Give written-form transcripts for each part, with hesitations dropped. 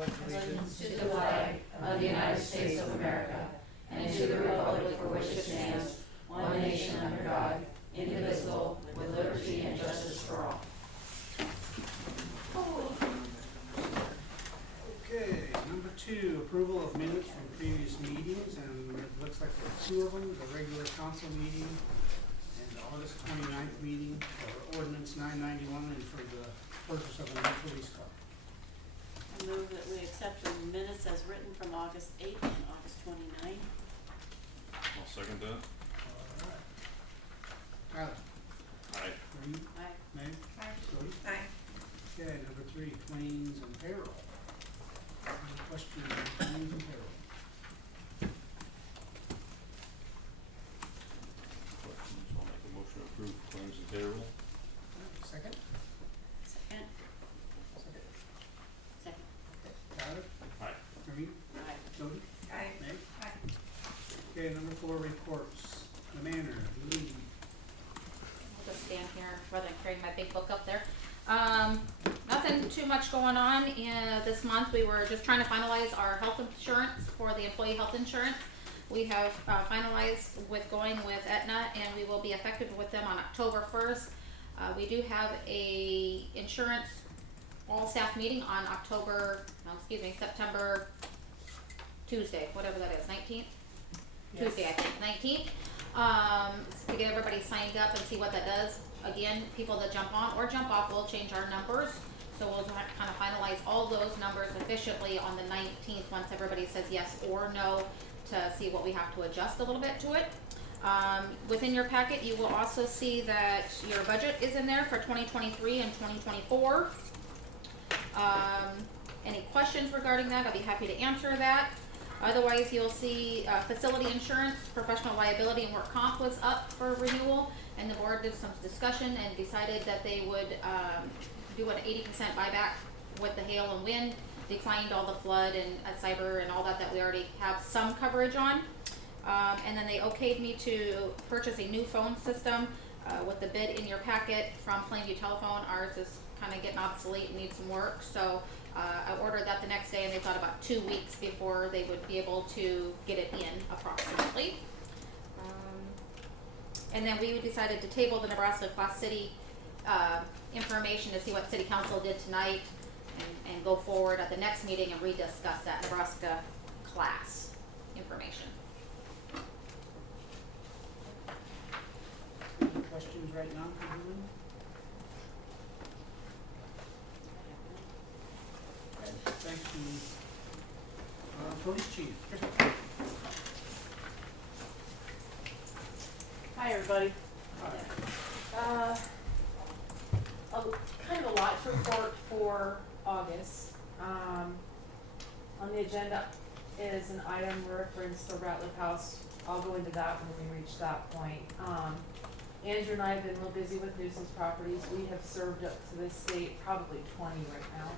pledge allegiance to the flag of the United States of America and to the republic for which it stands, one nation under God, indivisible, with liberty and justice for all. Okay, number 2, approval of minutes from previous meetings, and it looks like there are 2 of them, the regular council meeting and the August 29th meeting for ordinance 991 and for the purchase of a new police car. I move that we accept the minutes as written from August 8th and August 29th. I'll second that. Alright. Tyler? Aye. Reed? Aye. Meg? Aye. Jody? Aye. Okay, number 3, claims and payroll. Any questions on claims and payroll? Questions? I'll make a motion to approve claims and payroll. Second? Second. Second. Second. Okay, Tyler? Aye. Reed? Aye. Jody? Aye. Meg? Aye. Okay, number 4, reports. The manor, Lee. I'll just stand here rather than carrying my big book up there. Nothing too much going on this month. We were just trying to finalize our health insurance for the employee health insurance. We have finalized with going with Aetna, and we will be effective with them on October 1st. We do have a insurance all staff meeting on September Tuesday, whatever that is, 19th? Yes. Tuesday, I think, 19th. To get everybody signed up and see what that does. Again, people that jump on or jump off will change our numbers. So we'll kind of finalize all those numbers efficiently on the 19th once everybody says yes or no to see what we have to adjust a little bit to it. Within your packet, you will also see that your budget is in there for 2023 and 2024. Any questions regarding that, I'll be happy to answer that. Otherwise, you'll see facility insurance, professional liability, and work comp was up for renewal, and the board did some discussion and decided that they would do an 80% buyback with the hail and wind, declined all the flood and cyber and all that we already have some coverage on. And then they okayed me to purchase a new phone system with the bid in your packet from Plainview Telephone. Ours is kind of getting obsolete and needs some work, so I ordered that the next day, and they thought about 2 weeks before they would be able to get it in approximately. And then we decided to table the Nebraska Class City information to see what City Council did tonight and go forward at the next meeting and rediscuss that Nebraska class information. Any questions right now, Julie? Okay, thank you. Police Chief, Christopher. Hi everybody. Hi. Kind of a lot to report for August. On the agenda is an item reference to Ratliff House. I'll go into that when we reach that point. Andrew and I have been real busy with nuisance properties. We have served up to this date probably 20 right now.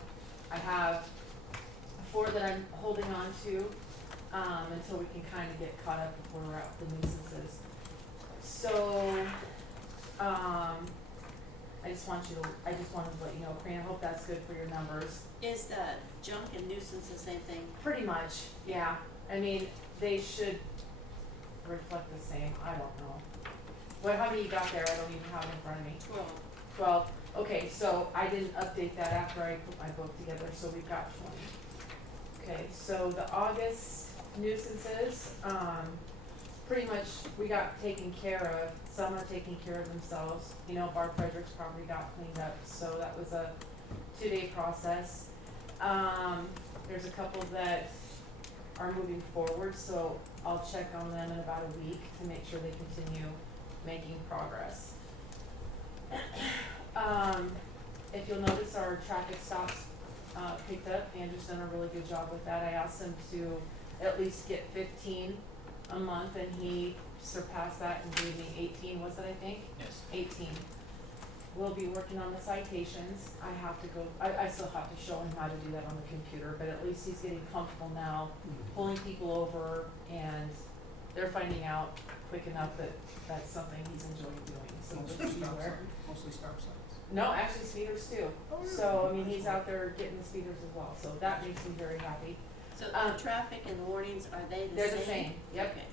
I have 4 that I'm holding on to until we can kind of get caught up with where we're at with the nuisances. So, I just wanted to let you know, Corinne, I hope that's good for your numbers. Is the junk and nuisance the same thing? Pretty much, yeah. I mean, they should reflect the same, I don't know. How many you got there? I don't even have it in front of me. 12. Okay, so I didn't update that after I put my book together, so we've got 20. Okay, so the August nuisances, pretty much we got taken care of. Some are taking care of themselves. You know, Bar Frederick's property got cleaned up, so that was a 2-day process. There's a couple that are moving forward, so I'll check on them in about a week to make sure they continue making progress. If you'll notice, our traffic stops picked up. Andrew's done a really good job with that. I asked him to at least get 15 a month, and he surpassed that and gave me 18, was it, I think? Yes. 18. We'll be working on the citations. I still have to show him how to do that on the computer, but at least he's getting comfortable now, pulling people over, and they're finding out quick enough that that's something he's enjoying doing. So Mostly just be stop aware. signs. Mostly stop signs. No, actually speeders too. So, I mean, he's out there getting the speeders as well, so that makes me very happy. So the traffic and warnings, are they the same? They're the same, yep. Okay.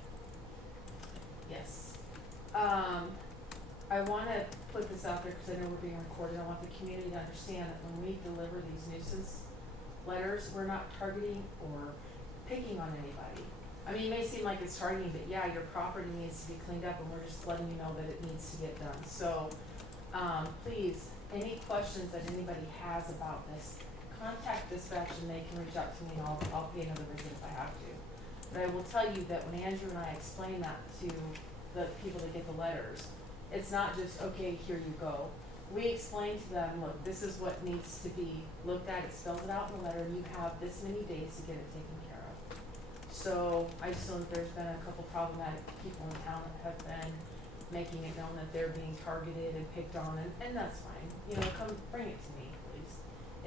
Yes. I wanna put this out there, cause I know we're being recorded, I want the community to understand that when we deliver these nuisance letters, we're not targeting or picking on anybody. I mean, it may seem like it's targeting, but yeah, your property needs to be cleaned up and we're just letting you know that it needs to get done. So, please, any questions that anybody has about this, contact dispatch and they can reach out to me and I'll pay another visit if I have to. But I will tell you that when Andrew and I explain that to the people that get the letters, it's not just, okay, here you go. We explain to them, look, this is what needs to be looked at, it spells it out in the letter, and you have this many days to get it taken care of. So I just know that there's been a couple problematic people in town that have been making it known that they're being targeted and picked on, and that's fine. You know, come bring it to me, please.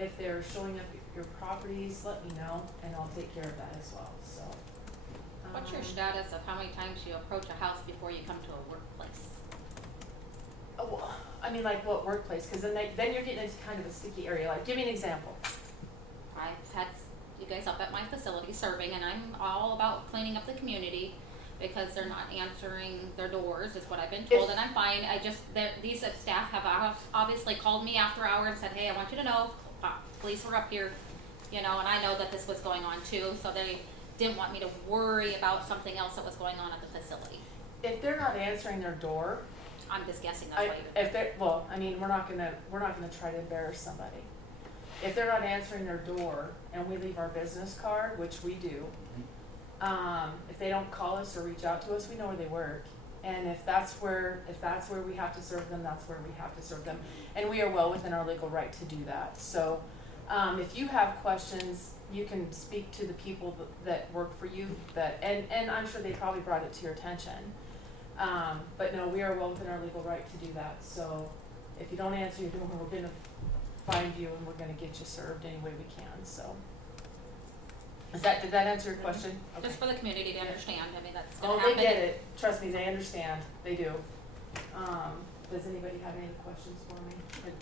If they're showing up at your properties, let me know, and I'll take care of that as well, so. What's your status of how many times you approach a house before you come to a workplace? Oh, well, I mean, like what workplace? Because then you're getting into kind of a sticky area. Like, give me an example. I've had you guys up at my facility serving, and I'm all about cleaning up the community because they're not answering their doors, is what I've been told, and I'm fine. These staff have obviously called me after hours and said, hey, I want you to know, police were up here, you know, and I know that this was going on too, so they didn't want me to worry about something else that was going on at the facility. If they're not answering their door, I'm just guessing that's why I mean, we're not gonna try to embarrass somebody. If they're not answering their door and we leave our business card, which we do, if they don't call us or reach out to us, we know where they work. And if that's where we have to serve them, that's where we have to serve them. And we are well within our legal right to do that. So, if you have questions, you can speak to the people that work for you and I'm sure they probably brought it to your attention. But no, we are well within our legal right to do that. So if you don't answer your door, we're gonna find you and we're gonna get you served any way we can, so. Did that answer your question? Okay. just for the community to understand. I mean, that's Oh, gonna happen. they get it. Trust me, they understand. They do. Does anybody have any questions for me?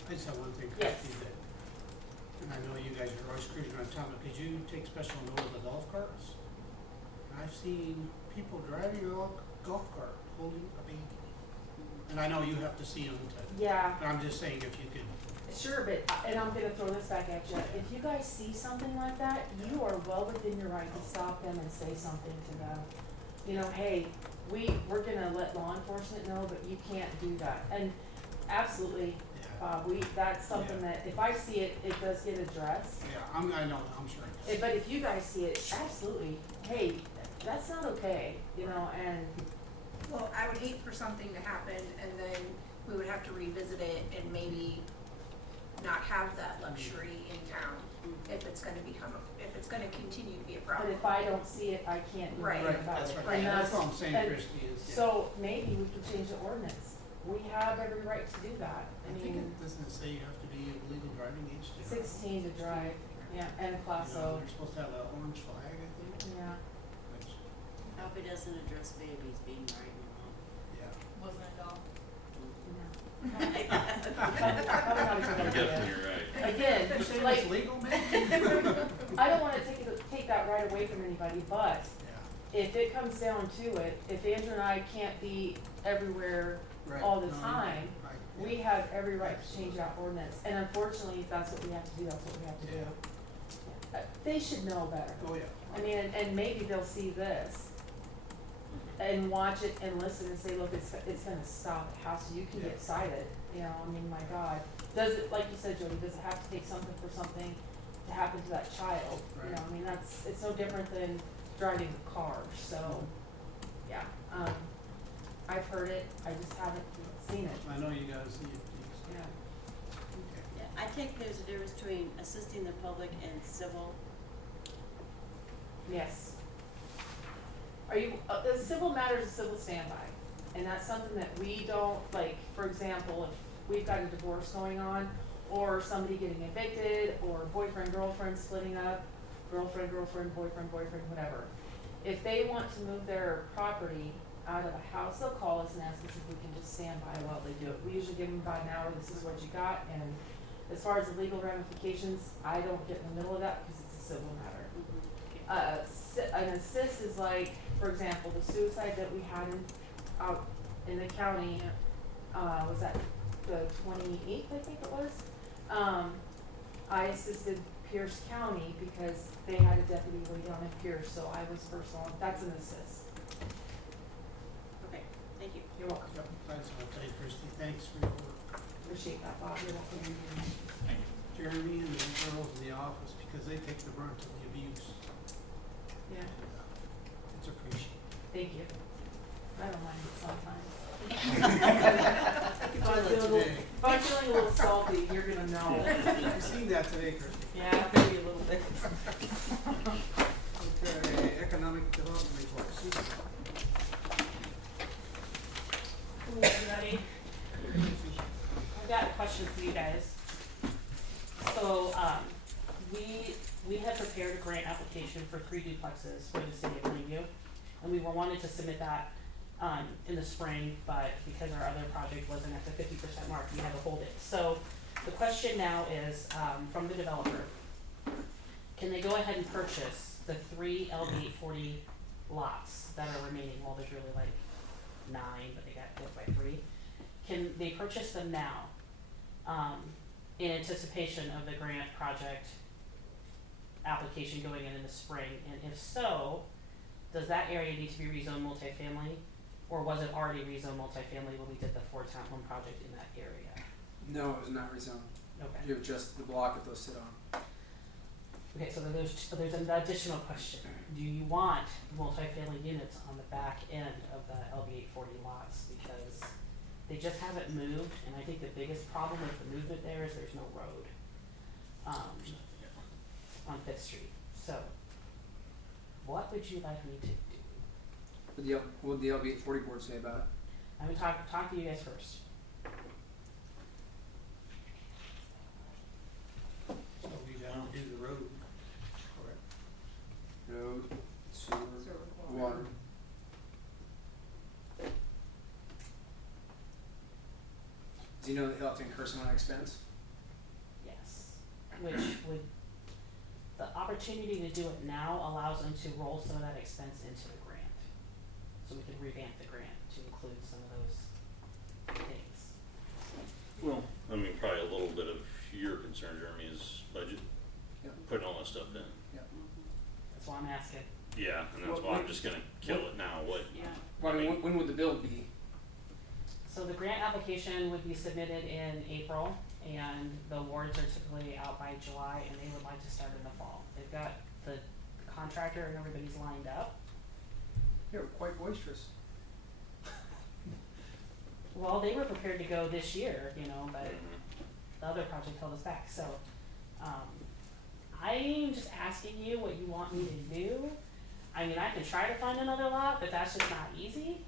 I just have one thing, Yes. Christie, that, and I know you guys are always cruising around town, but could you take special note of the golf carts? I've seen people driving a golf cart holding a baby. And I know you have to see them Yeah. but I'm just saying if you could, Sure, but, and I'm gonna throw this back at you, if you guys see something like that, you are well within your right to stop them and say something to them. You know, hey, we're gonna let law enforcement know, but you can't do that, and absolutely, yeah, Bob, that's something that, if I see it, it does get addressed. yeah, I know, I'm sure. But if you guys see it, absolutely, hey, that's not okay, you know, and, Well, I would hate for something to happen and then we would have to revisit it and maybe not have that luxury in town if it's gonna continue to be a but problem. if I don't see it, I can't do Right. anything about it. That's And right, that's all I'm saying, and Christie, is, yeah. So maybe we could change the ordinance. We have every right to do that. I think it doesn't say you have to be of legal driving age to drive. 16 to drive, yeah, and You class know, O, they're supposed to have an orange flag, I think, yeah. which, I hope it doesn't address babies being right and wrong. yeah. Wasn't it all? Probably not a good I'm idea. guessing you're right. Again, You say like, it's legal, man? I don't wanna take that right away from anybody, but Yeah, if it comes down to it, if Andrew and I can't be everywhere right. all the No, time, right, we yeah. have every right to change that ordinance, and unfortunately, if that's what we have to do, that's what we have to do. They should know better. Oh, yeah. I mean, and maybe they'll see this and watch it and listen and say, look, it's gonna stop, it has to, you can Yeah. get cited, you know, I mean, my God. Does it, like you said, Jody, does it have to take something for something to happen to that child? You know, Right. I mean, it's no different than driving a car, so, yeah, I've heard it, I just haven't seen it, I know you gotta see it, please. yeah. Okay. Yeah, I think there's a difference between assisting the public and civil. Yes. Are you, a civil matter is a civil standby, and that's something that we don't, like, for example, if we've got a divorce going on, or somebody getting evicted, or boyfriend, girlfriend splitting up, girlfriend, boyfriend, whatever. If they want to move their property, out of the house, they'll call us and ask us if we can just stand by while they do it. We usually give them about an hour, this is what you got, and as far as the legal ramifications, I don't get in the middle of that because it's a civil matter. An assist is like, for example, the suicide that we had out in the county, was that the 28th, I think it was? I assisted Pierce County because they had a deputy way down in Pierce, so I was first on, that's an assist. Okay, thank you. You're welcome. Yep, thanks, okay, Christie, thanks for your work. Appreciate that, Bob, you're welcome. Jeremy and the girls in the office, because they take the brunt of the abuse. Yeah, It's appreciated. thank you. I don't mind it sometimes. If I'm feeling a little salty, you're gonna know. I've seen that today, Christie. Yeah, maybe a little bit. Okay, economic development report, Susan. Hello, everybody. I've got a question for you guys. So, we had prepared a grant application for 3 duplexes for the city of Plainview, and we were wanting to submit that in the spring, but because our other project wasn't at the 50% mark, we had to hold it. So the question now is, from the developer, can they go ahead and purchase the 3 LB840 lots that are remaining? Well, there's really like 9, but they got built by 3. Can they purchase them now, in anticipation of the grant project application going in the spring? And if so, does that area need to be rezoned multifamily? Or was it already rezoned multifamily when we did the 4-town-home project in that area? No, it was not rezoned. Okay. You have just the block that those sit on. Okay, so there's an additional question. Do you want multifamily units on the back end of the LB840 lots? Because they just haven't moved, and I think the biggest problem with the movement there is there's no road on 5th Street. So, what would you like me to do? What would the LB840 board say about it? I'm gonna talk to you guys first. So we'd have to do the road, correct? Road, sewer, water. Do you know that he'll have to incur some of that expense? Yes, which would, the opportunity to do it now allows them to roll some of that expense into the grant. So we can revamp the grant to include some of those things. Well, I mean, probably a little bit of your concern, Jeremy, is budget, Yep. putting all that stuff in. That's why I'm asking. Yeah, and that's why I'm just gonna kill it now, what, Yeah. Well, I mean, when would the build be? So the grant application would be submitted in April, and the awards are typically out by July, and they would like to start in the fall. They've got the contractor and everybody's lined up. You're quite boisterous. Well, they were prepared to go this year, you know, but the other project held us back, so, I'm just asking you what you want me to do. I mean, I can try to find another lot, but that's just not easy.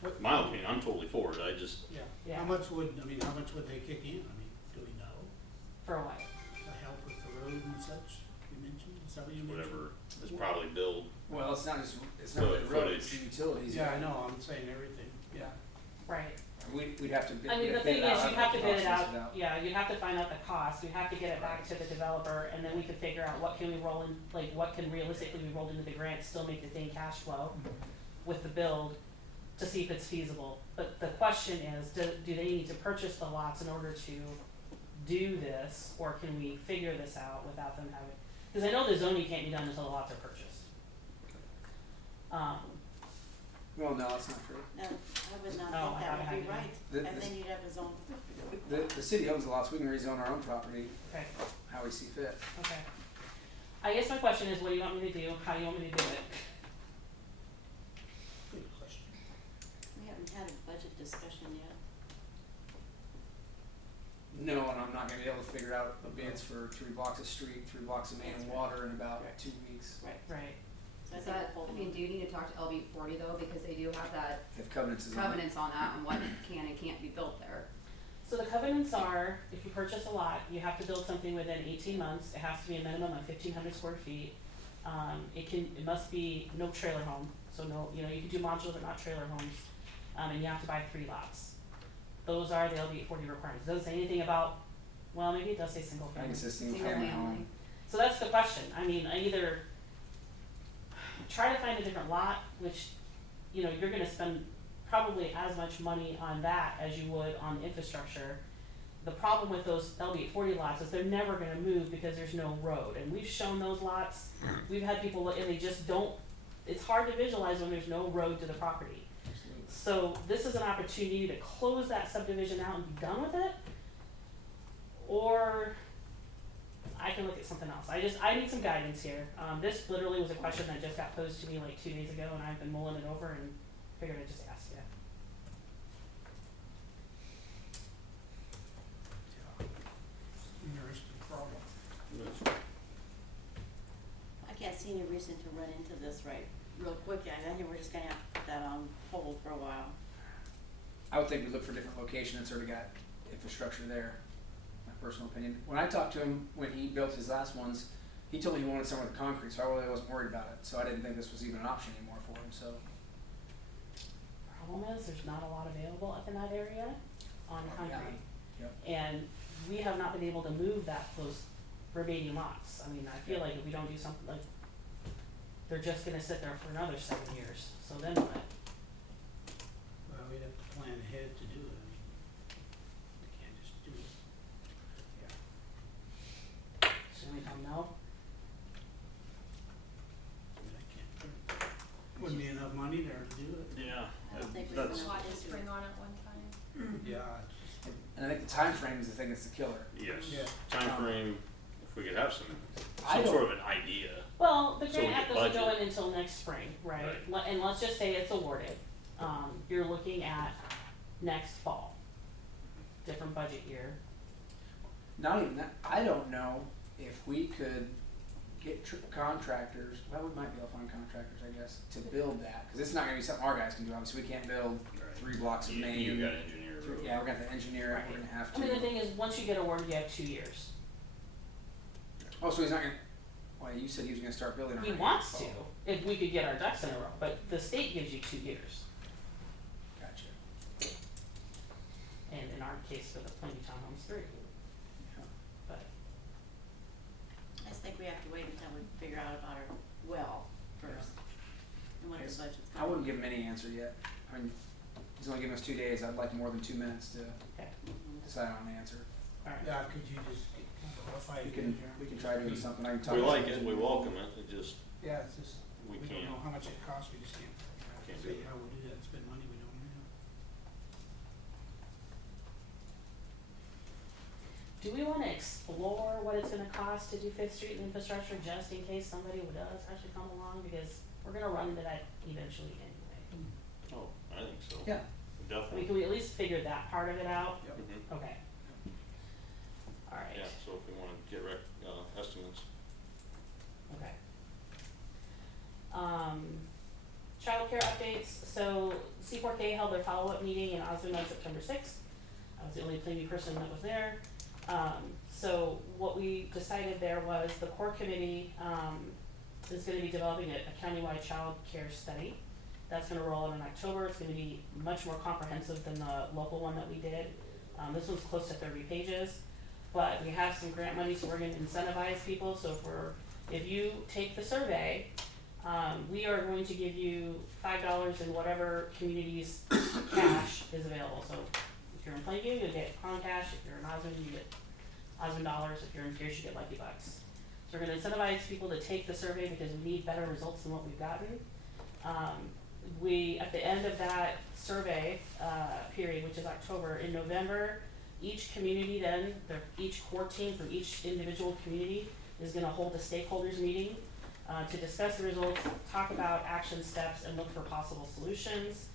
What- my opinion, I'm totally for it, I just, Yeah, Yeah. how much would they kick in? I mean, do we know? For what? The help with the road and such, you mentioned, is that what you mentioned? whatever, it's probably build, Well, it's not really the road, it's the utilities. Yeah, I know, I'm saying everything. Yeah. Right. We'd have to bid, I mean, the bid thing it out. is, you'd have to bid it Cost out, yeah, you'd have to find out the cost, you'd have to get it back to the developer, and then we could figure out what can we roll in, like, what can realistically be rolled into the grant, still make the thing cash flow with the build, to see if it's feasible. But the question is, do they need to purchase the lots in order to do this, or can we figure this out without them having, cause I know the zoning can't be done until the lots are purchased. Well, no, that's not true. No, I would not No, think I that would be haven't. right, The- and the- then you'd have a zone. The city owns the lots, we can rezone our own property Okay, how we see fit. okay. I guess my question is, what do you want me to do, how do you want me to do it? Good question. We haven't had a budget discussion yet. No, and I'm not gonna be able to figure out the bids for 3 blocks of street, 3 blocks of main and water in about 2 weeks. Right. Right. So I Is think that, we'll I hold mean, on. do you need to talk to LB40 though, because they do have that They have covenants on it. covenants on that and what can and can't be built there. So the covenants are, if you purchase a lot, you have to build something within 18 months, it has to be a minimum of 1,500 square feet. It must be no trailer home, So no, you know, you can do modular but not trailer homes, and you have to buy 3 lots. Those are the LD 40 requirements. It doesn't say anything about, well, maybe it does say single I think family. it's a single family home. So that's the question. I mean, I either try to find a different lot, which, you know, you're gonna spend probably as much money on that as you would on infrastructure. The problem with those LD 40 lots is they're never gonna move because there's no road, and we've shown those lots. We've had people look, and they just don't, it's hard to visualize when there's no road to the property. Absolutely. So this is an opportunity to close that subdivision out and be done with it, or I can look at something else. I need some guidance here. This literally was a question that just got posed to me like 2 days ago, and I've been mulling it over and figured I'd just ask you. Interesting problem. I can't see any reason to run into this real quick. I think we're just gonna have to put that on hold for a while. I would think we look for different location that's already got infrastructure there, my personal opinion. When I talked to him, when he built his last ones, he told me he wanted somewhere with concrete, so I really wasn't worried about it, so I didn't think this was even an option anymore for him, so. Problem is, there's not a lot available up in that area on concrete. Yep. And we have not been able to move those remaining lots. I mean, I feel like if we don't do something, like, they're just gonna sit there for another 7 years, so then what? Well, we'd have to plan ahead to do it. I mean, we can't just do it. Should we tell them no? I mean, I can't. Wouldn't be enough money there to do it. Yeah, I don't think we're that's, gonna- Lot to spring on at one time. Yeah, it's just, And I think the time frame is the thing that's the killer. yes, Yeah. timeframe, if we could have I some don't- sort of an idea. Well, the So we grant app can doesn't go budget. in until next spring, right? Right. And let's just say it's awarded, you're looking at next fall, different budget year. Not even that, I don't know if we could get contractors, well, we might be able to find contractors, I guess, to build that, cause it's not gonna be something our guys can do, obviously, we can't build Right. 3 blocks of main. You gotta engineer the road. Yeah, we're gonna have to engineer it, we're gonna have I mean, the to. thing is, once you get awarded, you have 2 years. Oh, so he's not gonna, well, you said he was gonna start building He already. wants to, Oh, if we could get our ducks in a row, but the state gives you 2 years. Gotcha. And in our case, for the Plainview townhomes, 3, Yeah. but. I just think we have to wait until we figure out about our well first. And what the Yes. budget's I gonna wouldn't give him any answer yet. I mean, he's only given us 2 days. I'd like more than 2 minutes to Okay, decide on an answer. alright. yeah, could you just qualify We it can, here? we can try doing something. I can talk We to like some it, we engineers. welcome it, it just, Yeah, it's just, we we don't can't. know how much it costs, we just can't Can't do say it. how we'll do that, spend money we don't have. Do we wanna explore what it's gonna cost to do Fifth Street infrastructure, just in case somebody does actually come along, because we're gonna run into that eventually anyway. Oh, I think so. Yeah. I Definitely. mean, can we at least figure that part of it out? Yep. Mhm. Okay. Alright, Yeah, so if we wanna get estimates. okay. Childcare updates, so C4K held their follow-up meeting in Osmond on September 6th. I was the only Plainview person that was there. So what we decided there was the core committee, is gonna be developing a countywide child care study. That's gonna roll out in October. It's gonna be much more comprehensive than the local one that we did. This one's close to 30 pages, but we have some grant money, so we're gonna incentivize people. So if you take the survey, we are going to give you $5 in whatever community's cash is available. So if you're in Plainview, you'll get Pound Cash. If you're in Osmond, you get Osmond dollars. If you're in Pierce, you get Lucky Bucks. So we're gonna incentivize people to take the survey because we need better results than what we've gotten. At the end of that survey, period, which is October, in November, each community then, each core team from each individual community is gonna hold a stakeholders meeting, to discuss the results, talk about action steps, and look for possible solutions.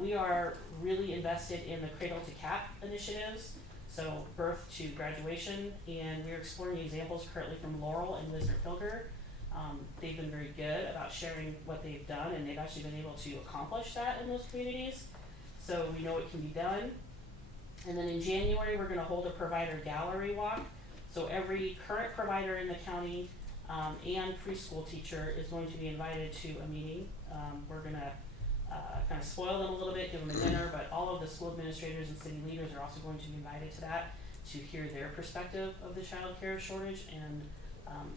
We are really invested in the Cradle to Cap initiatives, so birth to graduation, and we're exploring examples currently from Laurel and Wisner-Pilger. They've been very good about sharing what they've done, and they've actually been able to accomplish that in those communities. So we know it can be done. And then in January, we're gonna hold a provider gallery walk. So every current provider in the county, and preschool teacher is going to be invited to a meeting. We're gonna kind of spoil them a little bit, give them a dinner, but all of the school administrators and city leaders are also going to be invited to that to hear their perspective of the child care shortage and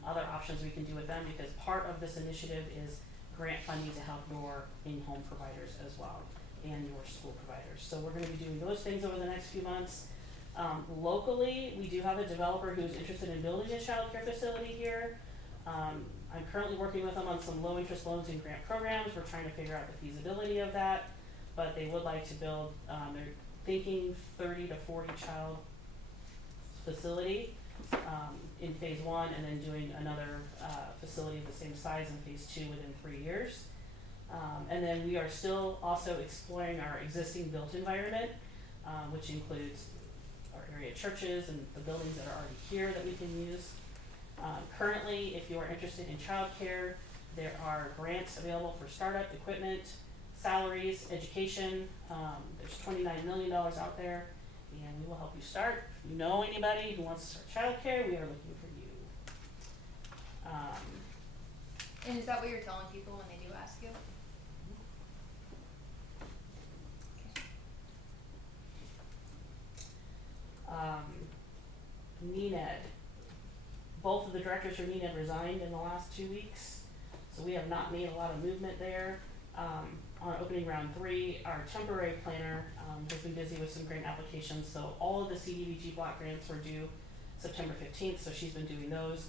other options we can do with them, because part of this initiative is grant funding to help your in-home providers as well and your school providers. So we're gonna be doing those things over the next few months. Locally, we do have a developer who's interested in building a child care facility here. I'm currently working with them on some low interest loans and grant programs. We're trying to figure out the feasibility of that, but they would like to build, they're thinking 30 to 40 child facility in phase 1, and then doing another facility of the same size in phase 2 within 3 years. And then we are still also exploring our existing built environment, which includes our area churches and the buildings that are already here that we can use. Currently, if you are interested in childcare, there are grants available for startup, equipment, salaries, education. There's $29 million out there, and we will help you start. If you know anybody who wants to start childcare, we are looking for you. And is that what you're telling people when they do ask you? NENED. Both of the directors for NENED resigned in the last 2 weeks, so we have not made a lot of movement there. On opening round 3, our temporary planner has been busy with some grant applications, so all of the CDBG block grants were due September 15th, so she's been doing those.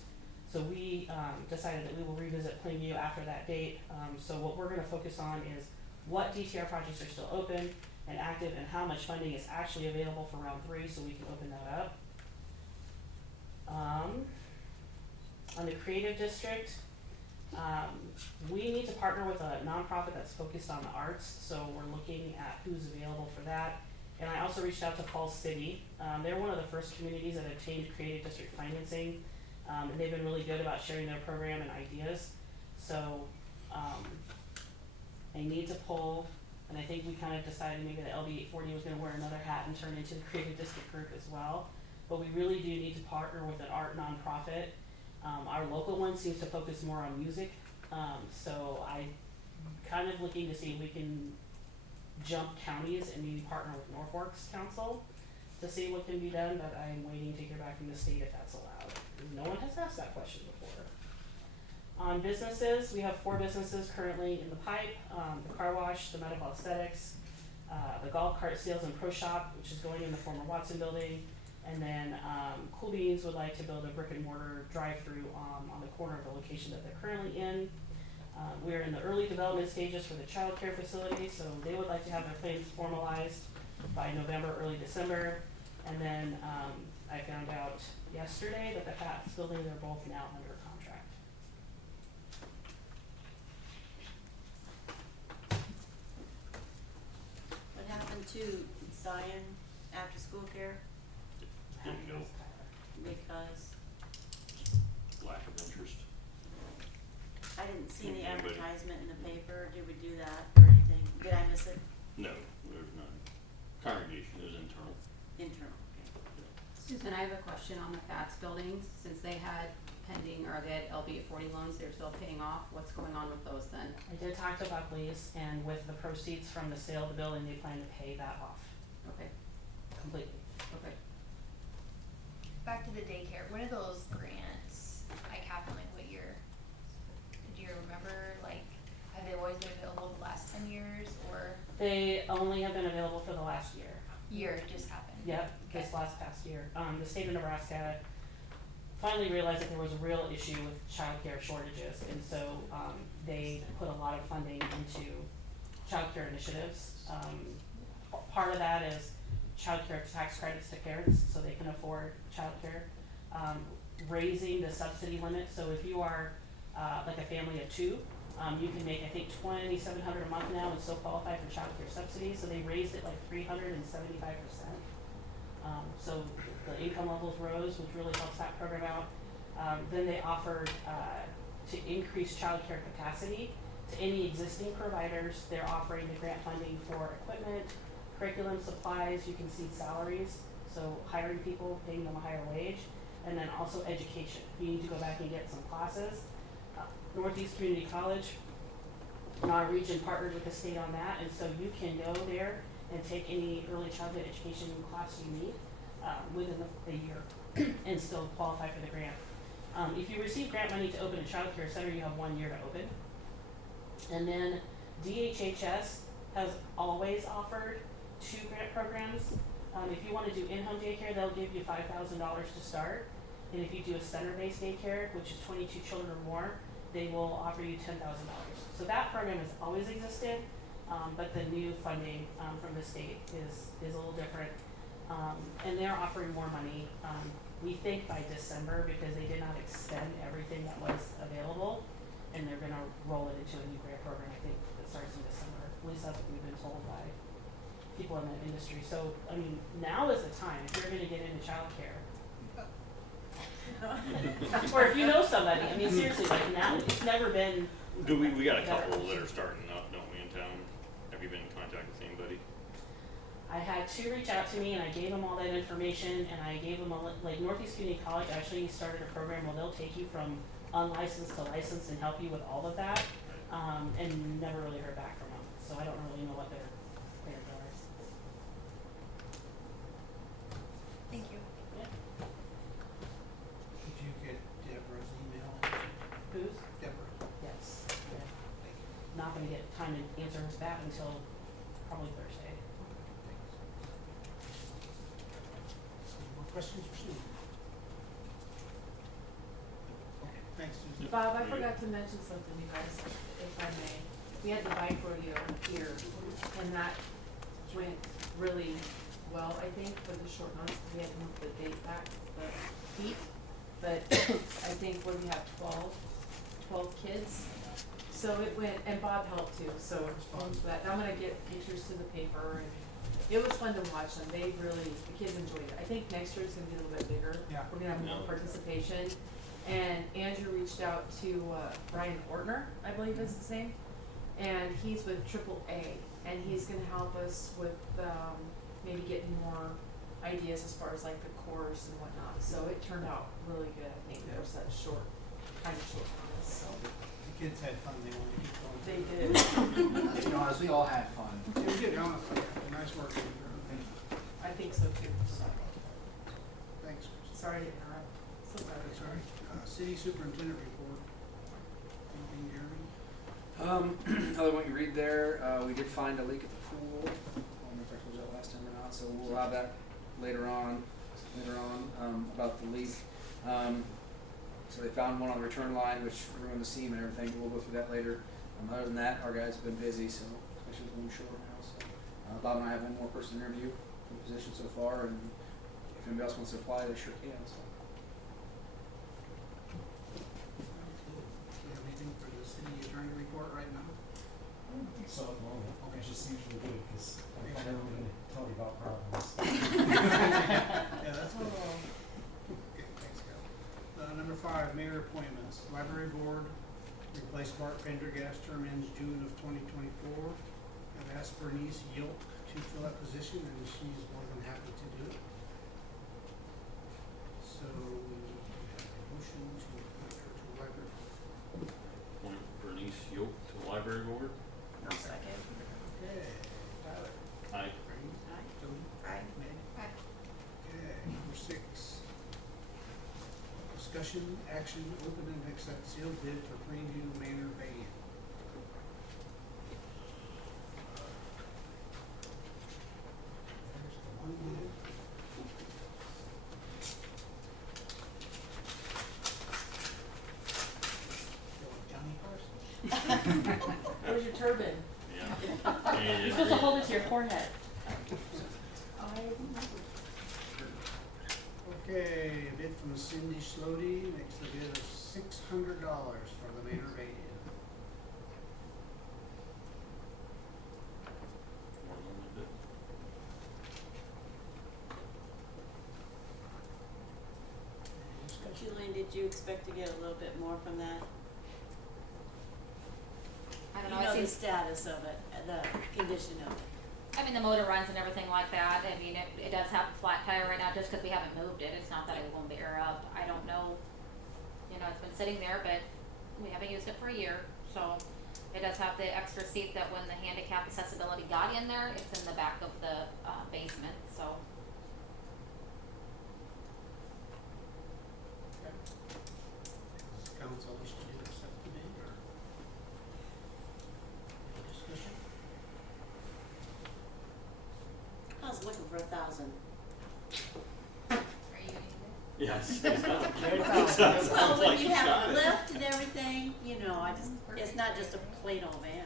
So we decided that we will revisit Plainview after that date. So what we're going to focus on is what DTR projects are still open and active, and how much funding is actually available for round 3, so we can open that up. On the creative district, we need to partner with a nonprofit that's focused on the arts, so we're looking at who's available for that. And I also reached out to Falls City. They're one of the first communities that obtained creative district financing, and they've been really good about sharing their program and ideas. So I need to pull, and I think we kind of decided maybe that LB 840 was going to wear another hat and turn into the creative district group as well. But we really do need to partner with an art nonprofit. Our local one seems to focus more on music, so I'm kind of looking to see if we can jump counties and maybe partner with Norfolk's council to see what can be done, but I'm waiting to hear back from the state if that's allowed. No one has asked that question before. On businesses, we have 4 businesses currently in the pipe: the car wash, the medical aesthetics, the golf cart sales and pro shop, which is going in the former Watson building. And then Cool Beans would like to build a brick and mortar drive-through on the corner of the location that they're currently in. We're in the early development stages for the child care facility, so they would like to have their plans formalized by November, early December. And then I found out yesterday that the FATS buildings are both now under contract. What happened to Zion after school care? Didn't go. Because Lack of interest. I didn't see the Anybody? advertisement in the paper. Did we do that or anything? Did I miss it? No, there's none. Congregation is internal. Internal, okay. Susan, I have a question on the FATS buildings, since they had pending, or they had LB 40 loans, they're still paying off, what's going on with those then? I did talk to Buckley's, and with the proceeds from the sale of the building, they plan to pay that off Okay, completely. okay. Back to the daycare, what are those grants, like happen like what year? Do you remember, like, have they always been available the last 10 years, or They only have been available for the last year. year it just happened? Yep, this Okay. last past year. The state of Nebraska finally realized that there was a real issue with childcare shortages, and so they put a lot of funding into childcare initiatives. Part of that is childcare tax credits to parents so they can afford childcare. Raising the subsidy limit, so if you are like a family of 2, you can make, I think, $2,700 a month now and still qualify for childcare subsidies. So they raised it like 375%. So the income levels rose, which really helps that program out. Then they offered to increase childcare capacity to any existing providers. They're offering the grant funding for equipment, curriculum, supplies. You can see salaries, so hiring people, paying them a higher wage. and then also education. You need to go back and get some classes. Northeast Community College, in our region, partnered with the state on that, and so you can go there and take any early childhood education class you need within a year and still qualify for the grant. If you receive grant money to open a child care center, you have 1 year to open. And then DHHS has always offered 2 grant programs. If you want to do in-home daycare, they'll give you $5,000 to start. And if you do a center-based daycare, which is 22 children or more, they will offer you $10,000. So that program has always existed, but the new funding from the state is a little different. And they're offering more money, we think by December, because they did not extend everything that was available, and they're gonna roll it into a new grant program, I think, that starts in December. At least that's what we've been told by people in the industry. So, I mean, now is the time, if you're gonna get into childcare. Or if you know somebody, I mean, seriously, like now, it's never been. We got a couple that are starting up, don't we, in town? Have you been in contact with anybody? I had 2 reach out to me, and I gave them all that information, and I gave them like Northeast Community College actually started a program where they'll take you from unlicensed to licensed and help you with all of that, and never really heard back from them. So I don't really know what their plans are. Thank you. Did you get Deborah's email? Who's? Deborah, Yes. Yeah. thank you. Not gonna get time to answer that until probably Thursday. Any more questions for Susan? Okay, thanks, Susan. Bob, I forgot to mention something, you guys, if I may. We had the bike rodeo here, and that went really well, I think, for the short notice. We had to move the date back, the heat, but I think when we have 12 kids. So it went, and Bob helped too, so thanks for that. I'm gonna get pictures to the paper, and it was fun to watch them. They really, the kids enjoyed it. I think next year it's gonna be a little bit bigger. Yeah. We're gonna have more participation. And Andrew reached out to Brian Ortner, I believe is his name, and he's with AAA, and he's gonna help us with maybe getting more ideas as far as like the course and whatnot. So it turned out really good, I think, for such short notice, so. The kids had fun, they wanted to keep going. They did. To be honest, we all had fun. It was good, honestly, nice work. I think so too, so. Thanks, Chris. Sorry to interrupt. So sorry. That's all right. City superintendent report. Anything, Jeremy? Other than what you read there, we did find a leak at the pool. I don't know if I told you that last time or not, so we'll have that later on, about the leak. So they found one on the return line, which ruined the seam and everything. We'll go through that later. Other than that, our guys have been busy, so especially with the new short now. So Bob and I have one more person interview for the position so far, and if anybody else wants to apply, they sure can. So. Do you have anything for the city attorney report right now? So at the moment, which is usually good because I'm never going to tell you about problems. Yeah, that's what. Okay, thanks, Cal. Number 5, mayor appointments. Library board, replace Bart Pendergast, term ends June of 2024. I've asked Bernice Yelp to fill that position, and she's more than happy to do it. So we have a motion to appoint her to the library. Appoint Bernice Yoke to the library board? I'll second. Okay, Tyler. Aye. Brady. Aye. Jody. Aye. Meg. Aye. Okay, number 6. Discussion, action, open and accept sealed bid for Plainview Manor Bay. There's the one bid. Feel like Johnny Carson. Where's your turban? Yeah. You're supposed to hold it to your forehead. Okay, a bid from Cindy Slody makes the bid of $600 for the Manor Bay Inn. More than a bit. Julian, did you expect to get a little bit more from that? I don't You know, know it the seems, status of it, the condition of it. I mean, the motor runs and everything like that. I mean, it does have a flat tire right now just because we haven't moved it. It's not that it won't bear up. I don't know. You know, it's been sitting there, but we haven't used it for a year. So it does have the extra seat that when the handicap accessibility got in there, it's in the back of the basement. So Does council wish to accept the bid or any discussion? I was looking for 1,000. are you gonna use it? Yes. Well, when you have lift and everything, you know, it's not just a plain old van.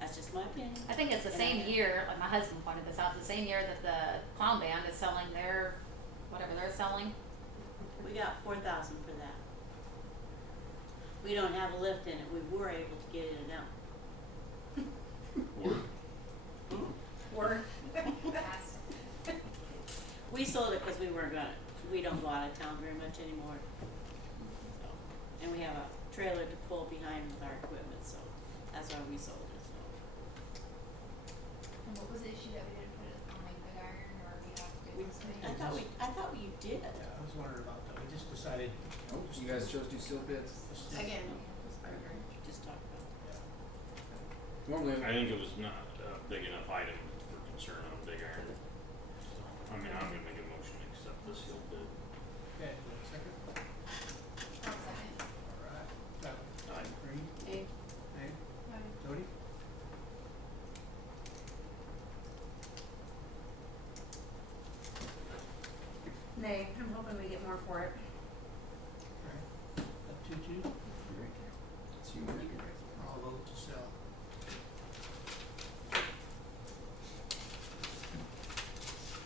That's just my opinion. I think it's the same year, like my husband pointed this out, the same year that the clown band is selling their, whatever they're selling. We got 4,000 for that. We don't have a lift in it. We were able to get in and out. Word. We sold it because we don't go out of town very much anymore. So, and we have a trailer to pull behind with our equipment, so that's why we sold it, so. And what was the issue that we didn't put it on like big iron or we have to do something? I thought we did. Yeah, I was wondering about that. We just decided. Oh, you guys chose to do sealed bids. Again, Just talk about it. Normally, I think it was not a big enough item for concern on big iron. So, I mean, I'm gonna make a motion to accept the sealed bid. Okay, do we have a second? I'll second. Alright, Tyler. Aye. Green? Hey, Aye. Jody? nay, I'm hoping we get more for it. Alright, that 2-2? it's you. I'll vote to sell.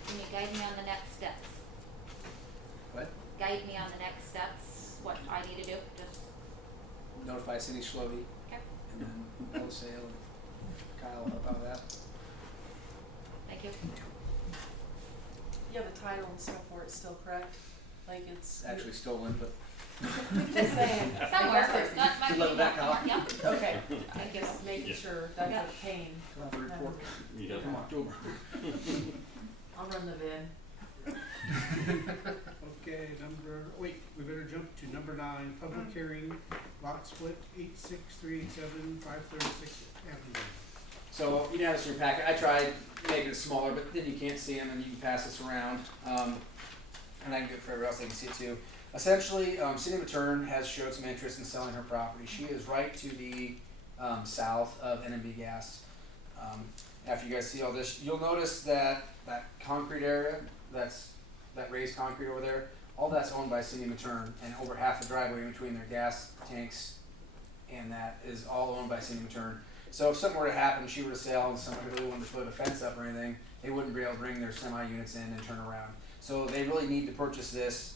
Can you guide me on the next steps? What? Guide me on the next steps, what I need to do, just, Notify Cindy Schlovey, okay, and then Ella Sale and Kyle will help out with that. thank you. You have a title and stuff for it still, correct? Like It's actually stolen, but Just saying. Somewhere, That's that might Good be luck with that, somewhere, Kyle. yeah. okay, Thank I'm you. just making Yeah. sure that's Yeah. a pain. we'll have a report You got from October. I'll run the vid. Okay, we better jump to number 9, public hearing, lot split 86387-536 Avenue. So you have this in your packet. I tried making it smaller, but then you can't see them, and you can pass this around. And I can get it for everyone else; they can see it too. Essentially, City of Matern has showed some interest in selling her property. She is right to the south of NMB Gas. After you guys see all this, you'll notice that concrete area, that raised concrete over there, all that's owned by City of Matern, and over half the driveway between their gas tanks and that is all owned by City of Matern. So if something were to happen, she were to sell and somebody really wanted to put a fence up or anything, they wouldn't be able to bring their semi units in and turn around. So they really need to purchase this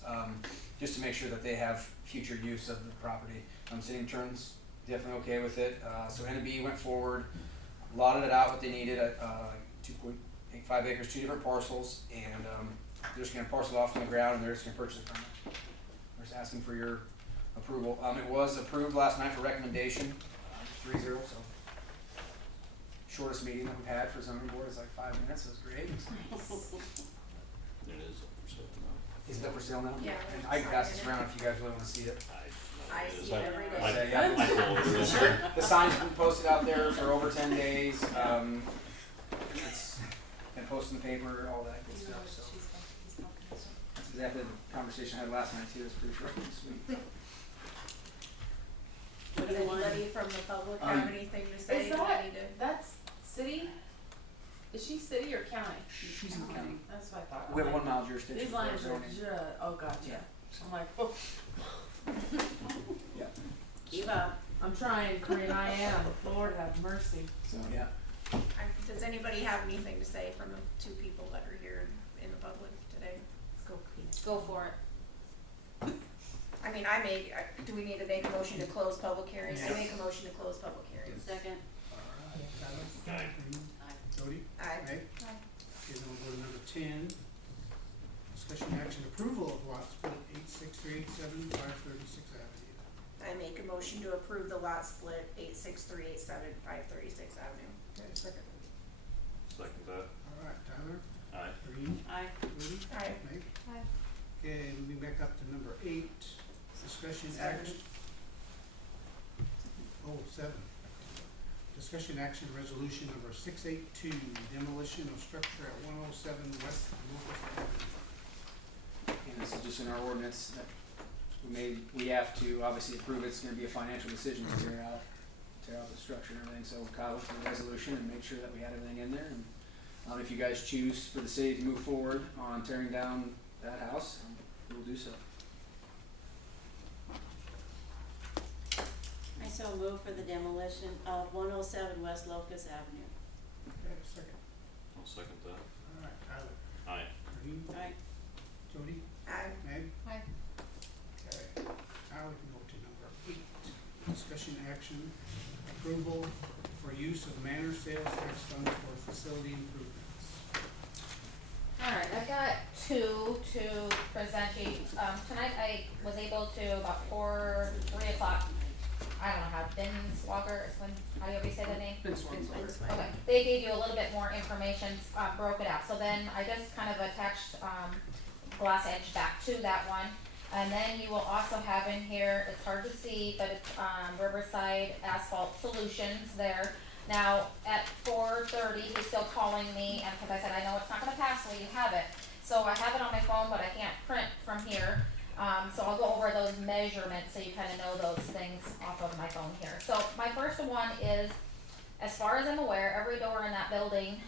just to make sure that they have future use of the property. City of Matern's definitely okay with it. So NB went forward, lotted it out what they needed, 2.85 acres, 2 different parcels, and they're just gonna parcel it off from the ground and they're just gonna purchase it from it. We're just asking for your approval. It was approved last night for recommendation, 3-0, so. Shortest meeting that we've had for zoning board is like 5 minutes, it was great. It is up for sale now. Is it up for sale now? Yeah. And I can pass this around if you guys really wanna see it. I see it every day. I Say, yeah. yeah. The sign's been posted out there for over 10 days, it's been posted in the paper, all that good stuff, so. That's exactly the conversation I had last night too, it's pretty short and sweet. What do Does you want? anybody from the public have anything to say? Is Do I that, need to- that's city? Is she city or county? She's in the county. That's what I thought. We have I'm a like, 1 mile jurisdiction these for our lines are zoning. oh, gotcha. Yeah. I'm like, oh, Yeah, Give up. I'm trying, Corinne, I am. Lord have mercy. so, yeah. Does anybody have anything to say from the 2 people that are here in the public today? Let's go, Pete. Go for it. I mean, do we need to make a motion to close public hearings? I make a motion to close public hearings. Second. Alright, Tyler? Aye. Green? Aye. Jody? Aye. Okay, then we'll go to number 10. Discussion action approval of lot split 86387-536 Avenue. I make a motion to approve the lot split 86387-536 Avenue. Okay, second. second that. All right, Tyler, Aye. Green, Aye. Woody, Aye. Meg. Aye. Okay, moving back up to number 8, discussion Seven. action. Oh, 7. Discussion action resolution number 682, demolition of structure at 107 West Locust Avenue. And this is just in our ordinance that we have to obviously approve it. It's gonna be a financial decision to tear out the structure and everything. So Kyle looked at the resolution and make sure that we had everything in there. And, if you guys choose for the city to move forward on tearing down that house, we'll do so. I so move for the demolition of 107 West Locust Avenue. Okay, second. I'll second that. All right, Tyler, Aye. Green, Aye. Jody, Aye. Meg. Aye. Okay, now we can go to number 8, discussion action, approval for use of manor sales tax funds for facility improvements. Alright, I've got 2 to present you. Tonight I was able to, about 3 o'clock, I don't know how, Binswager is when, how do you always say the name? Okay, they gave you a little bit more information, broke it out, so then I just kind of attached, glass edge back to that one. And then you will also have in here, it's hard to see, but it's, Riverside Asphalt Solutions there. Now, at 4:30, he's still calling me, and because I said, I know it's not gonna pass, well, you have it. So I have it on my phone, but I can't print from here. So I'll go over those measurements so you kind of know those things off of my phone here. So my first one is, as far as I'm aware, every door in that building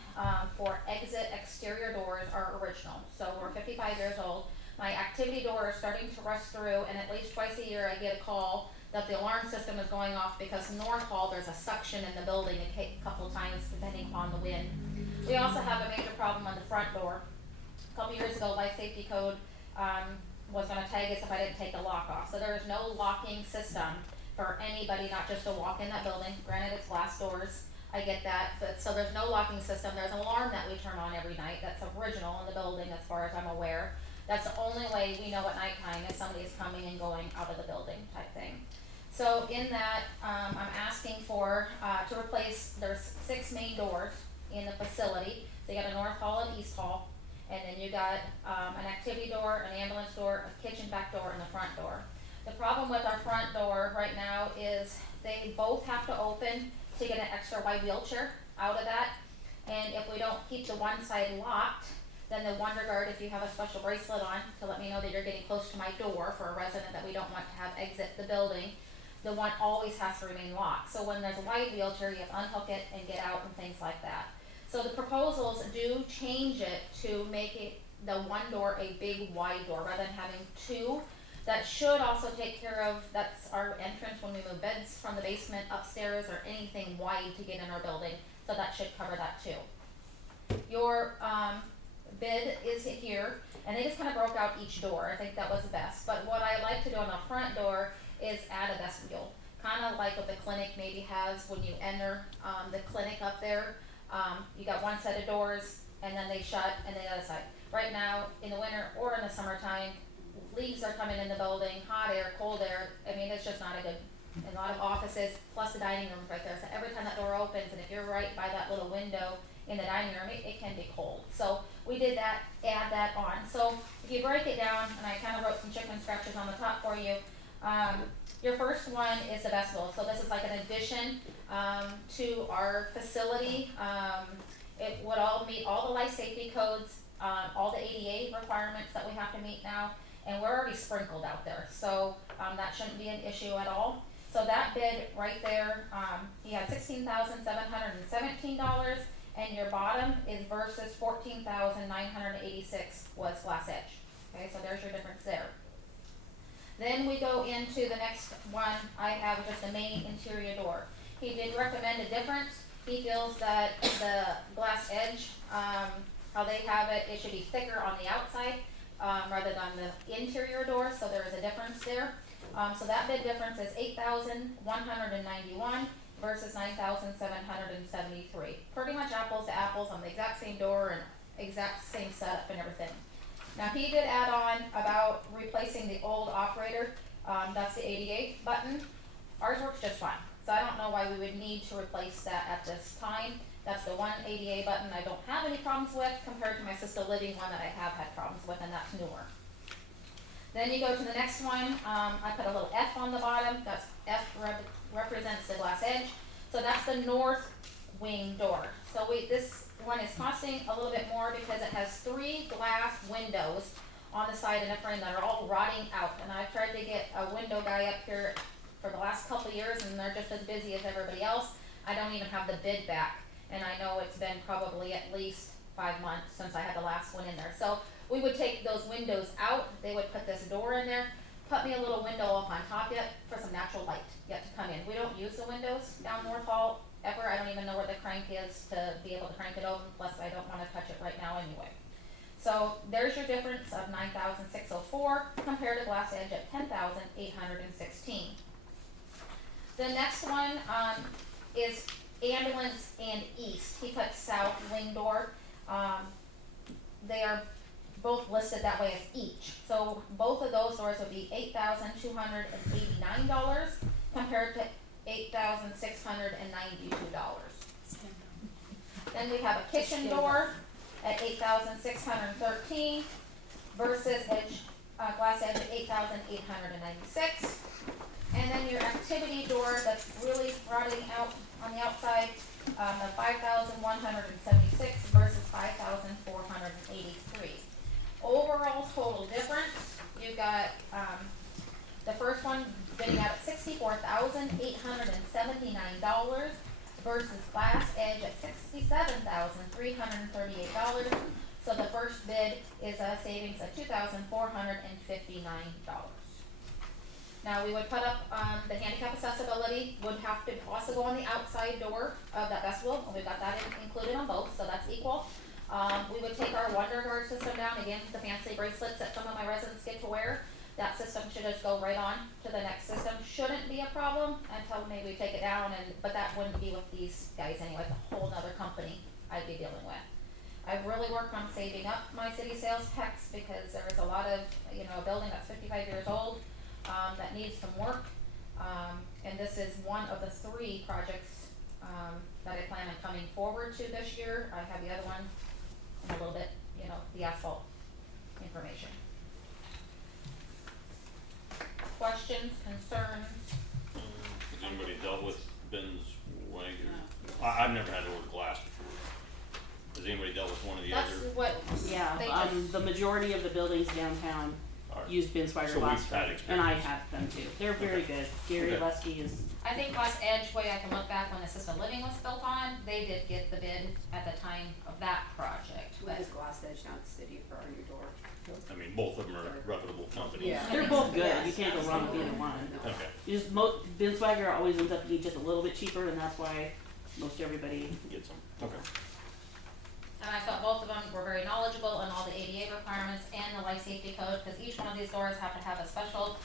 for exit exterior doors are original. So we're 55 years old. My activity door is starting to rust through, and at least twice a year I get a call that the alarm system is going off because North Hall, there's a suction in the building a couple of times depending upon the wind. We also have a major problem on the front door. A couple years ago, Life Safety Code was going to tag us if I didn't take the lock off. So there is no locking system for anybody, not just to walk in that building. Granted, it's glass doors, I get that, but so there's no locking system. There's an alarm that we turn on every night that's original in the building as far as I'm aware. That's the only way we know at nighttime if somebody is coming and going out of the building type thing. So in that, I'm asking for, to replace, there's 6 main doors in the facility. So you got a North Hall and East Hall, and then you got an activity door, an ambulance door, a kitchen back door, and a front door. The problem with our front door right now is they both have to open to get an extra wide wheelchair out of that. And if we don't keep the one side locked, then the WonderGuard, if you have a special bracelet on to let me know that you're getting close to my door for a resident that we don't want to have exit the building, the one always has to remain locked. So when there's a wide wheelchair, you have to unhook it and get out and things like that. So the proposals do change it to make it the one door a big wide door rather than having 2. That should also take care of, that's our entrance when we move beds from the basement upstairs or anything wide to get in our building. So that should cover that too. Your bid is here, and they just kind of broke out each door. I think that was the best. But what I like to do on the front door is add a vestibule, kind of like what the clinic maybe has when you enter the clinic up there. You got one set of doors, and then they shut, and the other side. Right now, in the winter or in the summertime, leaves are coming in the building, hot air, cold air. I mean, it's just not a good. A lot of offices, plus the dining room right there. So every time that door opens, and if you're right by that little window in the dining room, it can be cold. So we did that, add that on. So if you break it down, and I kind of wrote some chicken scratches on the top for you, your first one is the vestibule. So this is like an addition to our facility. It would all meet all the life safety codes, all the ADA requirements that we have to meet now, and we're already sprinkled out there. So that shouldn't be an issue at all. So that bid right there, he had $16,717, and your bottom is versus $14,986 was glass edge. Okay, so there's your difference there. Then we go into the next one. I have just a main interior door. He did recommend a difference. He feels that the glass edge, how they have it, it should be thicker on the outside rather than the interior door. So there is a difference there. So that bid difference is $8,191 versus $9,773. Pretty much apples to apples on the exact same door and exact same setup and everything. Now he did add on about replacing the old operator. That's the 88 button. Ours works just fine. So I don't know why we would need to replace that at this time. That's the one ADA button I don't have any problems with compared to my assisted living one that I have had problems with, and that's newer. Then you go to the next one, I put a little F on the bottom, that's represents the glass edge. So that's the north wing door. So this one is costing a little bit more because it has 3 glass windows on the side and the frame that are all rotting out. And I've tried to get a window guy up here for the last couple of years, and they're just as busy as everybody else. I don't even have the bid back, and I know it's been probably at least 5 months since I had the last one in there. So we would take those windows out, they would put this door in there, put me a little window up on top yet for some natural light yet to come in. We don't use the windows down North Hall ever. I don't even know where the crank is to be able to crank it open, plus I don't want to touch it right now anyway. So there's your difference of $9,604 compared to Glass Edge at $10,816. The next one is ambulance and east. He put south wing door. They are both listed that way as each. So both of those doors would be $8,289 compared to $8,692. Then we have a kitchen door at $8,613 versus Glass Edge at $8,896. And then your activity door that's really rotting out on the outside, the $5,176 versus $5,483. Overall total difference, you've got the first one bidding out at $64,879 versus Glass Edge at $67,338. So the first bid is a savings of $2,459. Now we would put up the handicap accessibility would have to also go on the outside door of that vestibule, and we've got that included on both, so that's equal. We would take our Wonder Guard system down, again, the fancy bracelets that some of my residents get to wear. That system should just go right on to the next system. Shouldn't be a problem until maybe we take it down, but that wouldn't be with these guys anyway. It's a whole other company I'd be dealing with. I've really worked on saving up my city sales tax because there is a lot of, a building that's 55 years old that needs some work. And this is one of the 3 projects that I plan on coming forward to this year. I have the other one in a little bit, the asphalt information. Questions, concerns? Has anybody dealt with Ben's Wagner? I've never had to order glass before. Has anybody dealt with one of the That's other? what Yeah, they just, the majority of the buildings downtown Alright. use bin Swagger So glass, we've had and I experience. have them too. They're very good. Gary Okay. Lusky is, I think Glass Edge, way I can look back when assisted living was built on, they did get the bid at the time of that project. What is Glass Edge, not the city, for our new door? I mean, both of them are reputable companies. Yeah. they're both good. Yes, You can't go wrong with either one. absolutely. Okay, You just, bin Swagger always ends up being just a little bit cheaper, and that's why most everybody, get some. Okay. And I thought both of them were very knowledgeable on all the ADA requirements and the life safety code, because each one of these doors have to have a special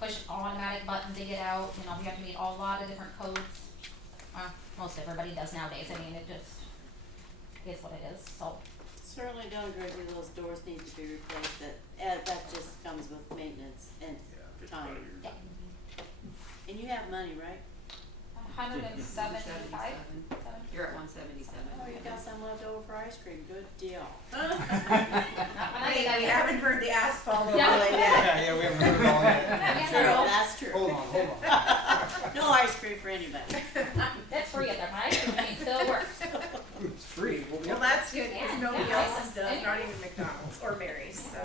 push automatic button to get out. You have to meet a lot of different codes. Most everybody does nowadays. I mean, it just is what it is, so. Certainly don't agree with those doors need to be replaced, that just comes with maintenance and time. Yeah. And you have money, right? 175. You're at 177. Oh, you got some left over for ice cream, good deal. Not when I Hey, get we out haven't heard the asphalt Yeah. overlay yet. Yeah, we haven't heard it all yet. True, that's true. Hold on. No ice cream for anybody. That's free at their price, I mean, still works. It's free. We'll be Well, up. that's good, because Yeah, nobody yeah. else's does, not even McDonald's or Mary's, so.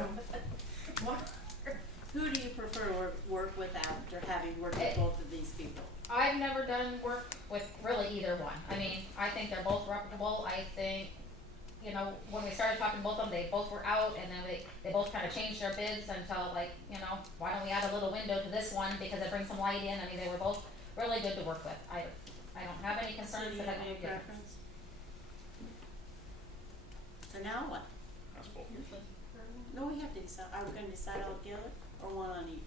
Who do you prefer to work with after having worked with both of these people? I've never done work with really either one. I mean, I think they're both reputable. I think, when we started talking to both of them, they both were out, and then they both kind of changed their bids until why don't we add a little window to this one because it brings some light in. I mean, they were both really good to work with. I don't have any So concerns do you that have I any don't get. preference? So now what? Asphalt. No, we have to decide, are we gonna decide all together, or one on each?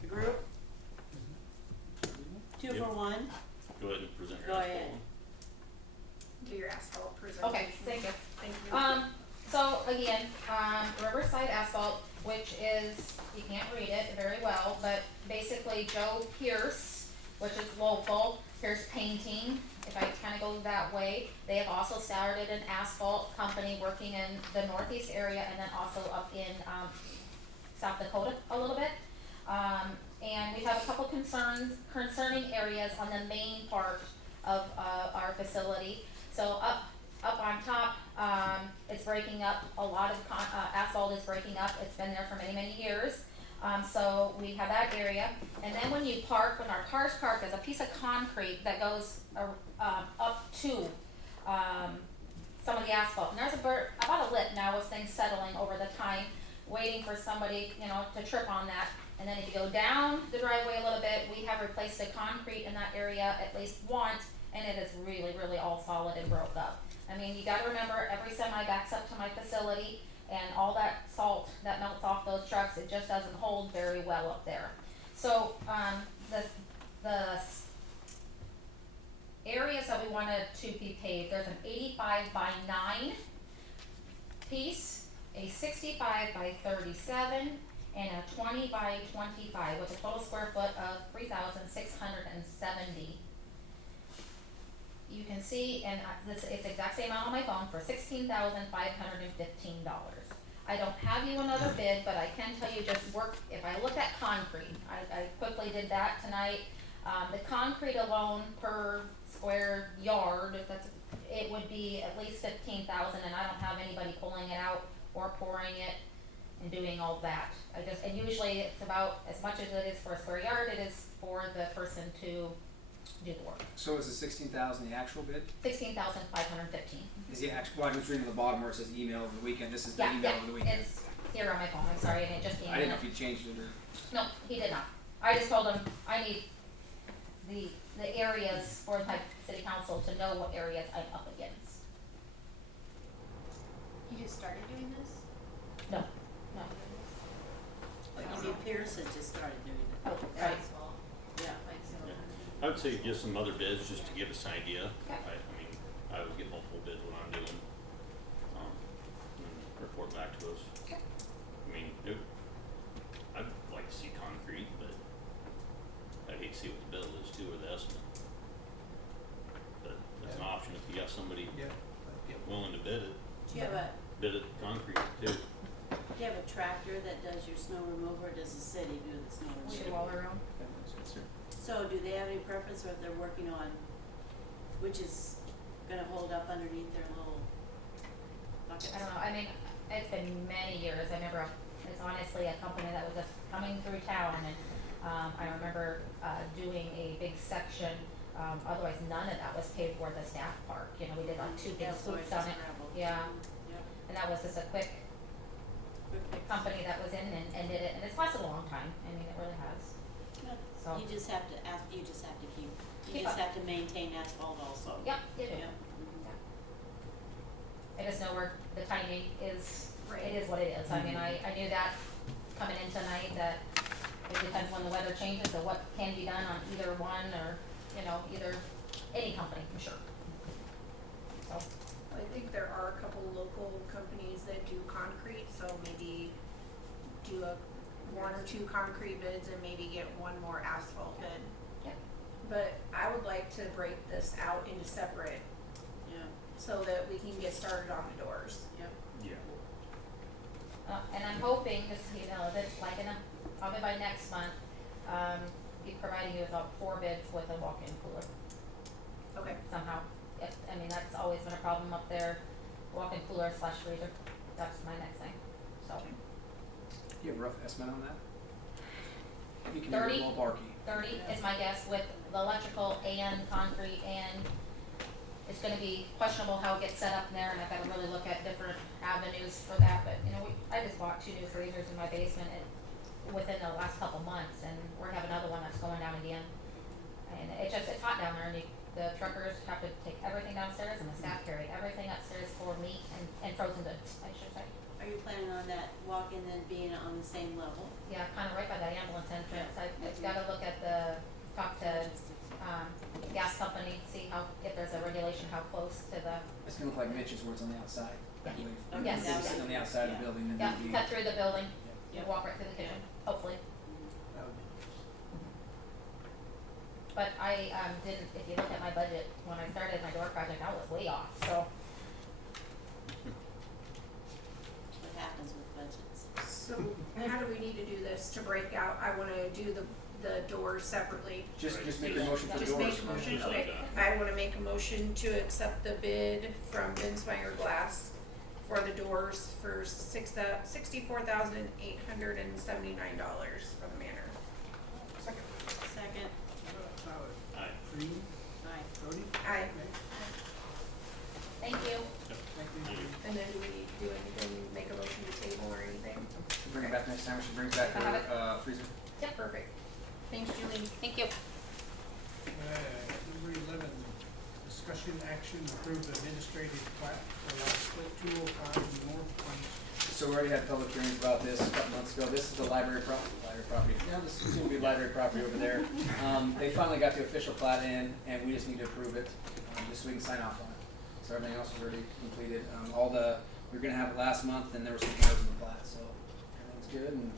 The group? 2 Yep. for 1? Go ahead and present your Go asphalt ahead. one. Do your asphalt presentation. Okay, thank you. Thank you. So again, Riverside Asphalt, which is, you can't read it very well, but basically Joe Pierce, which is local, Here's painting, if I kinda go that way. They have also started an asphalt company working in the northeast area and then also up in, South Dakota a little bit. And we have a couple concerning areas on the main part of, our facility. So up on top, it's breaking up, a lot of asphalt is breaking up, it's been there for many, many years. So we have that area, and then when you park, when our cars park, there's a piece of concrete that goes, up to, some of the asphalt, and there's about a lip now with things settling over the time, waiting for somebody, to trip on that. And then if you go down the driveway a little bit, we have replaced the concrete in that area at least once, and it is really, really all solid and broke up. I mean, you gotta remember, every semi backs up to my facility, and all that salt that melts off those trucks, it just doesn't hold very well up there. So, the areas that we wanted to be paved, there's an 85 by 9 piece, a 65 by 37, and a 20 by 25 with a total square foot of 3,670. You can see, and it's the exact same amount on my phone, for $16,515. I don't have you another bid, but I can tell you just work, if I look at concrete, I quickly did that tonight. The concrete alone per square yard, it would be at least 15,000, and I don't have anybody pulling it out or pouring it and doing all that. And usually it's about, as much as it is for a square yard, it is for the person to do the work. So is the 16,000 the actual bid? 16,515. Is the actual, well, I was reading at the bottom where it says email over the weekend, this is the email over the weekend. It's here on my phone, I'm sorry, and it just came in. I didn't know if you changed it or. No, he did not. I just told him I need the areas for my city council to know what areas I'm up against. You just started doing this? No. Pierce had just started doing it. Oh, right. Yeah. I would say give some other bids just to give us an idea. Okay. I mean, I would get multiple bids when I'm doing, and report back to us. Okay. I mean, I'd like to see concrete, but I'd hate to see what the bill is too, or the estimate. But that's an option if you got somebody willing to bid it. Do you have Bid it concrete too. do you have a tractor that does your snow removal, or does the city do the snow We removal? do all our own. So do they have any preference, or if they're working on which is gonna hold up underneath their little buckets? I don't know, I mean, it's been many years, I remember, it's honestly a company that was just coming through town, and, I remember, doing a big section, otherwise none of that was paid for the staff park, we did like 2 big Yeah, so swoops it's on just it. gravel. Yeah, Yep. and that was just a quick Quick fix. company that was in and did it, and it's lasted a long time, I mean, it really has, Good. so. You just have to keep, you Keep just up. have to maintain asphalt also. Yep, you do. Yep. I just know where the timing is, Right. it is what it is. I mean, I knew that coming in tonight, that it depends when the weather changes or what can be done on either one, or, either, any company, I'm sure. So, I think there are a couple local companies that do concrete, so maybe do 1 or 2 concrete bids and maybe get 1 more asphalt bid. Yep. But I would like to break this out into separate Yeah, so that we can get started on the doors. yep. Yeah. and I'm hoping, just, that like probably by next month, be providing you with about 4 bids with a walk-in cooler Okay. somehow. I mean, that's always been a problem up there, walk-in cooler / freezer, that's my next thing, so. You have a rough estimate on that? You can 30? be a little ballparky. 30 is my guess with the electrical and concrete, and it's gonna be questionable how it gets set up in there, and I've gotta really look at different avenues for that, but, I just bought 2 new freezers in my basement within the last couple months, and we're having another one that's going down again. And it's hot down there, and the truckers have to take everything downstairs, and the staff carry everything upstairs for meat and frozen goods, I should say. Are you planning on that walk-in then being on the same level? Yeah, kinda right by the ambulance entrance, I've gotta look at talk to, gas company, see if there's a regulation, how close to the, It's gonna look like Mitch's where it's on the outside, I believe. Okay, Yes. It's sitting on the outside of the building and then cut through the building, Yep. walk right through the kitchen, hopefully. That would be But I, didn't, if you look at my budget, when I started my door project, I was way off, so. That's what happens with budgets. So how do we need to do this to break out? I wanna do the doors separately. Just make a motion for the Just doors. make a motion, Just like okay. I wanna make a motion to accept the bid from Binswanger Glass for the doors for $64,879 for the manor. Second. Second, Tyler. Aye. Green. aye. Jody. Aye. Thank you. Thank you. And then do we need to do anything, make a motion to table or anything? She'll bring it back next time, she'll bring it back I have it. her, freezer. Yep, Perfect. Thanks, Julie. thank you. Number 11, discussion action, approve administrative plat for lot split 205 North Plain Street. So we already had public hearings about this a couple months ago. This is the library property. Yeah, this is gonna be library property over there. They finally got the official plat in, and we just need to approve it, just so we can sign off on it. So everything else was already completed. We were gonna have it last month, and there was some errors in the plat, so everything's good, and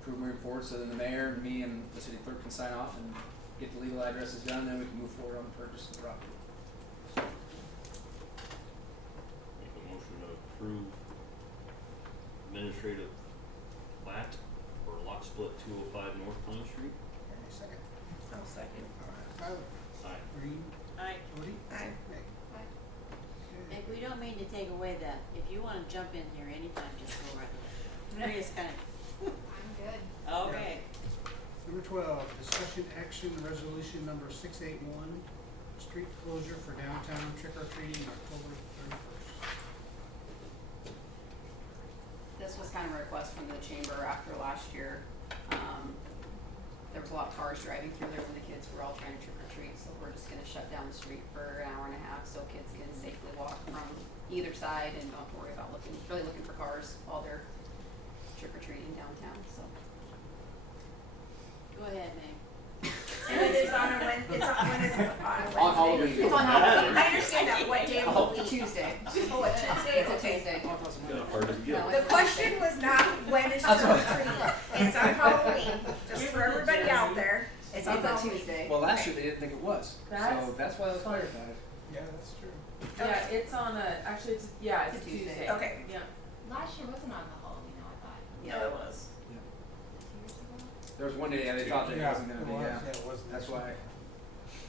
approve moving forward, so then the mayor, and me, and the city clerk can sign off and get the legal addresses done, then we can move forward on the purchase of the property. Make a motion to approve administrative plat for lot split 205 North Plain Street. Okay, second. I'll second. All right, Tyler. Aye. Green. Aye. Jody. Aye. Okay. Nick, we don't mean to take away that, if you wanna jump in here anytime, just go right ahead. Maria's kinda, I'm good. okay. Number 12, discussion action, resolution number 681, street closure for downtown trick or treating October 31st. This was kind of a request from the chamber after last year. There was a lot of cars driving through there when the kids were all trying to trick or treat, so we're just gonna shut down the street for an hour and a half so kids can safely walk from either side and don't worry about really looking for cars while they're trick or treating downtown, so. Go ahead, Meg. And it is on a when it's on a On Halloween. Wednesday. It's on Halloween. I understand that, what day of the week? Tuesday. Oh, a Tuesday, It's a okay. Tuesday. Hard to get. No, The question was not when is trick or treat, it's on Halloween, just for everybody out there, it's on It's a Halloween. Tuesday. Well, last year they didn't think it was, That's so that's why it was funny. clarified. Yeah, that's true. Yeah, it's on actually it's a It's a Tuesday. Tuesday. Okay. Yeah. Last year wasn't on the Halloween, I thought. Yeah, it was. There was one day, yeah, they thought that it wasn't gonna be, yeah. it wasn't. That's why.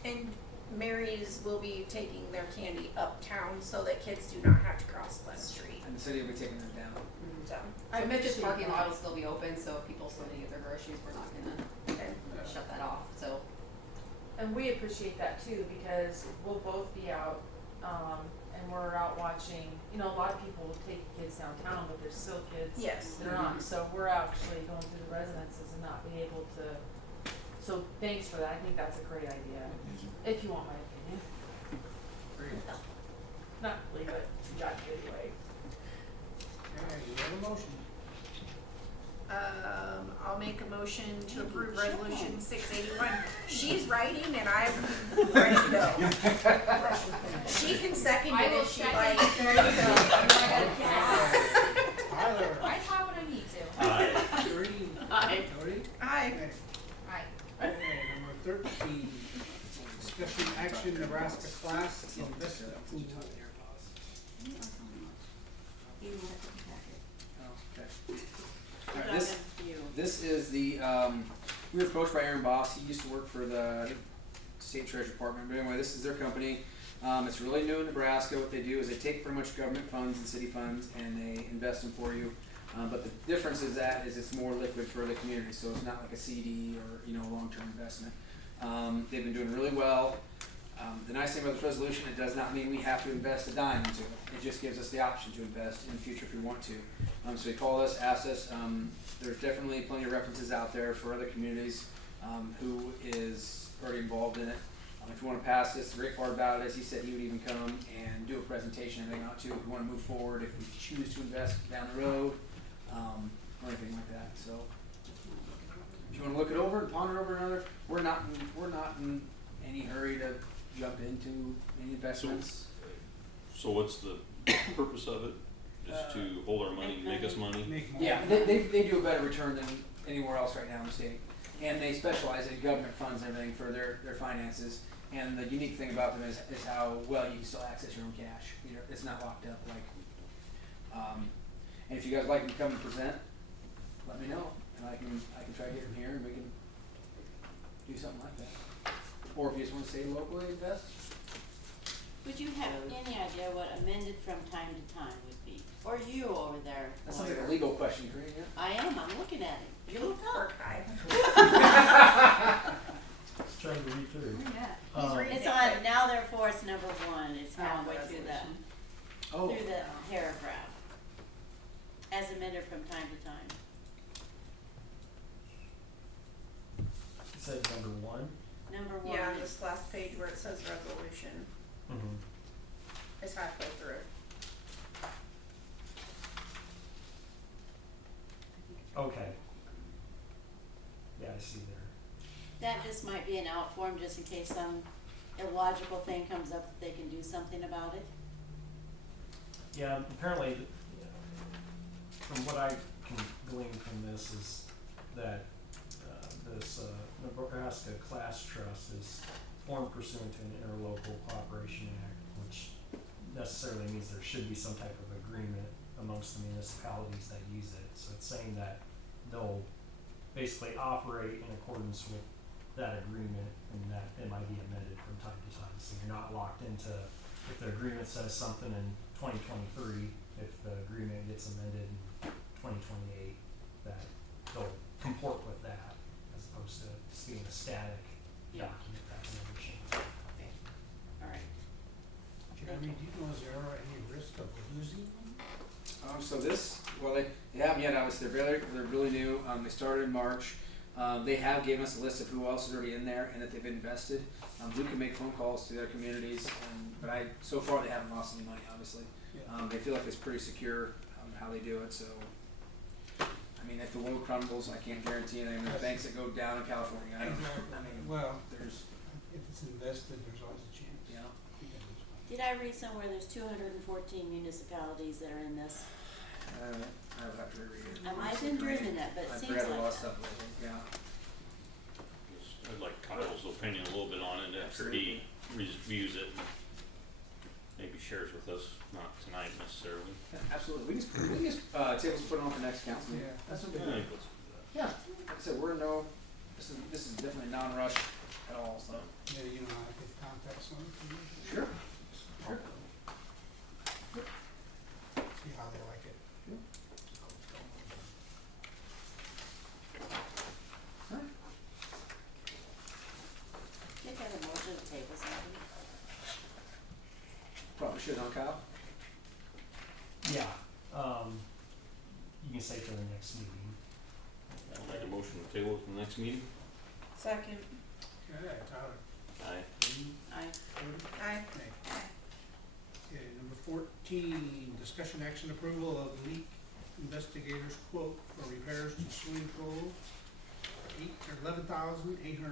And Mary's will be taking their candy uptown so that kids do not have to cross the street. And the city will be taking them down. So, I bet this appreciate parking that. lot will still be open, so if people still need to get their groceries, we're not gonna okay. shut that off, so. And we appreciate that too, because we'll both be out, and we're out watching, a lot of people will take kids downtown, but there's still kids Yes. that are not, so we're actually going through the residences and not being able to, so thanks for that, I think that's a great idea, if you want my opinion, Great. not really, but you got it anyway. Okay, you have a motion. I'll make a motion to approve resolution 681. She's writing and I'm ready to go. She can second I it will if she second likes. it. There you go. Tyler. I talk when I need to. Aye. Green. Aye. Jody. Aye. Okay. Aye. Okay, number 13, discussion action, Nebraska class investment pool. Oh, okay. Good Alright, on this, you. this is the, we were approached by Aaron Boss, he used to work for the state treasury department, but anyway, this is their company. It's really new in Nebraska. What they do is they take pretty much government funds and city funds and they invest them for you. But the difference is that it's more liquid for the community, so it's not like a CD or a long-term investment. They've been doing really well. The nice thing about this resolution, it does not mean we have to invest a dime into it. It just gives us the option to invest in the future if we want to. So he called us, asked us. There's definitely plenty of references out there for other communities who is already involved in it. If you want to pass this, the great part about it is he said he would even come and do a presentation and everything out too if we want to move forward, if we choose to invest down the road, or anything like that. So if you want to look it over and ponder over another, we're not in any hurry to jump into any investments. So what's the purpose of it? Just to hold our money, make us money? Make more. Yeah, they do a better return than anywhere else right now in the state. And they specialize in government funds and everything for their finances. And the unique thing about them is how well you can still access your own cash. You know, it's not locked up like. And if you guys like to come and present, let me know, and I can try to get them here, and we can do something like that. Or if you just want to stay locally, invest. Would you have any idea what amended from time to time would be? Or you over there? That sounds like a lawyer? legal question, Karina. Yeah? I am, I'm looking at it. You look Poor up. guy. Just trying to read through. He's reading It's it on, quick. now therefore it's number 1, it's Oh, halfway through the, Oh, through the paragraph. As amended from time to time. It said number 1. Number 1 Yeah, on is, this last page where it says resolution, Mm-hmm. it's halfway through. Okay. Yeah, I see there. that just might be an out form just in case some illogical thing comes up that they can do something about it. Yeah, apparently, from what I can glean from this is that this Nebraska Class Trust is formed pursuant to an interlocal cooperation act, which necessarily means there should be some type of agreement amongst the municipalities that use it. So it's saying that they'll basically operate in accordance with that agreement, and that it might be amended from time to time. So you're not locked into, if the agreement says something in 2023, if the agreement gets amended in 2028, that they'll comport with that, as opposed to just being a static Yeah. document that can never change. Okay. Alright. Jeremy, do you know, is there any risk of losing them? So this, well, they haven't yet. Obviously, they're really new. They started in March. They have given us a list of who else is already in there and that they've invested. We can make phone calls to their communities, but so far they haven't lost any money. Obviously, Yeah. they feel like it's pretty secure how they do it. So, I mean, if the world crumbles, I can't guarantee anything. There's banks that go down in California. I don't know. I mean, Well, there's, if it's invested, there's always a chance. Did I read somewhere there's 214 municipalities that are in this? I would have to reread it. I might have been dreaming it, but it I've seems read a lot like of that. stuff lately. Yeah. I'd like Kyle's opinion a little bit on it after he reviews it and maybe shares with us, not tonight necessarily. Yeah, absolutely. We can just tables put it on for next council meeting. Yeah. That's I okay. think let's do that. Yeah. Like I said, this is definitely non-rush at all. So. Yeah, you know, I could contact someone from you. Sure. Sure. See how they like it. Think I have a motion to table something. Probably should, huh, Kyle? Yeah, you can say for the next meeting. I'll make a motion to table it to the next meeting. Second. Okay, Tyler. Aye. Aye. Aye. Okay, number 14, discussion action approval of leak investigators quote for repairs to swimming pool, $11,800.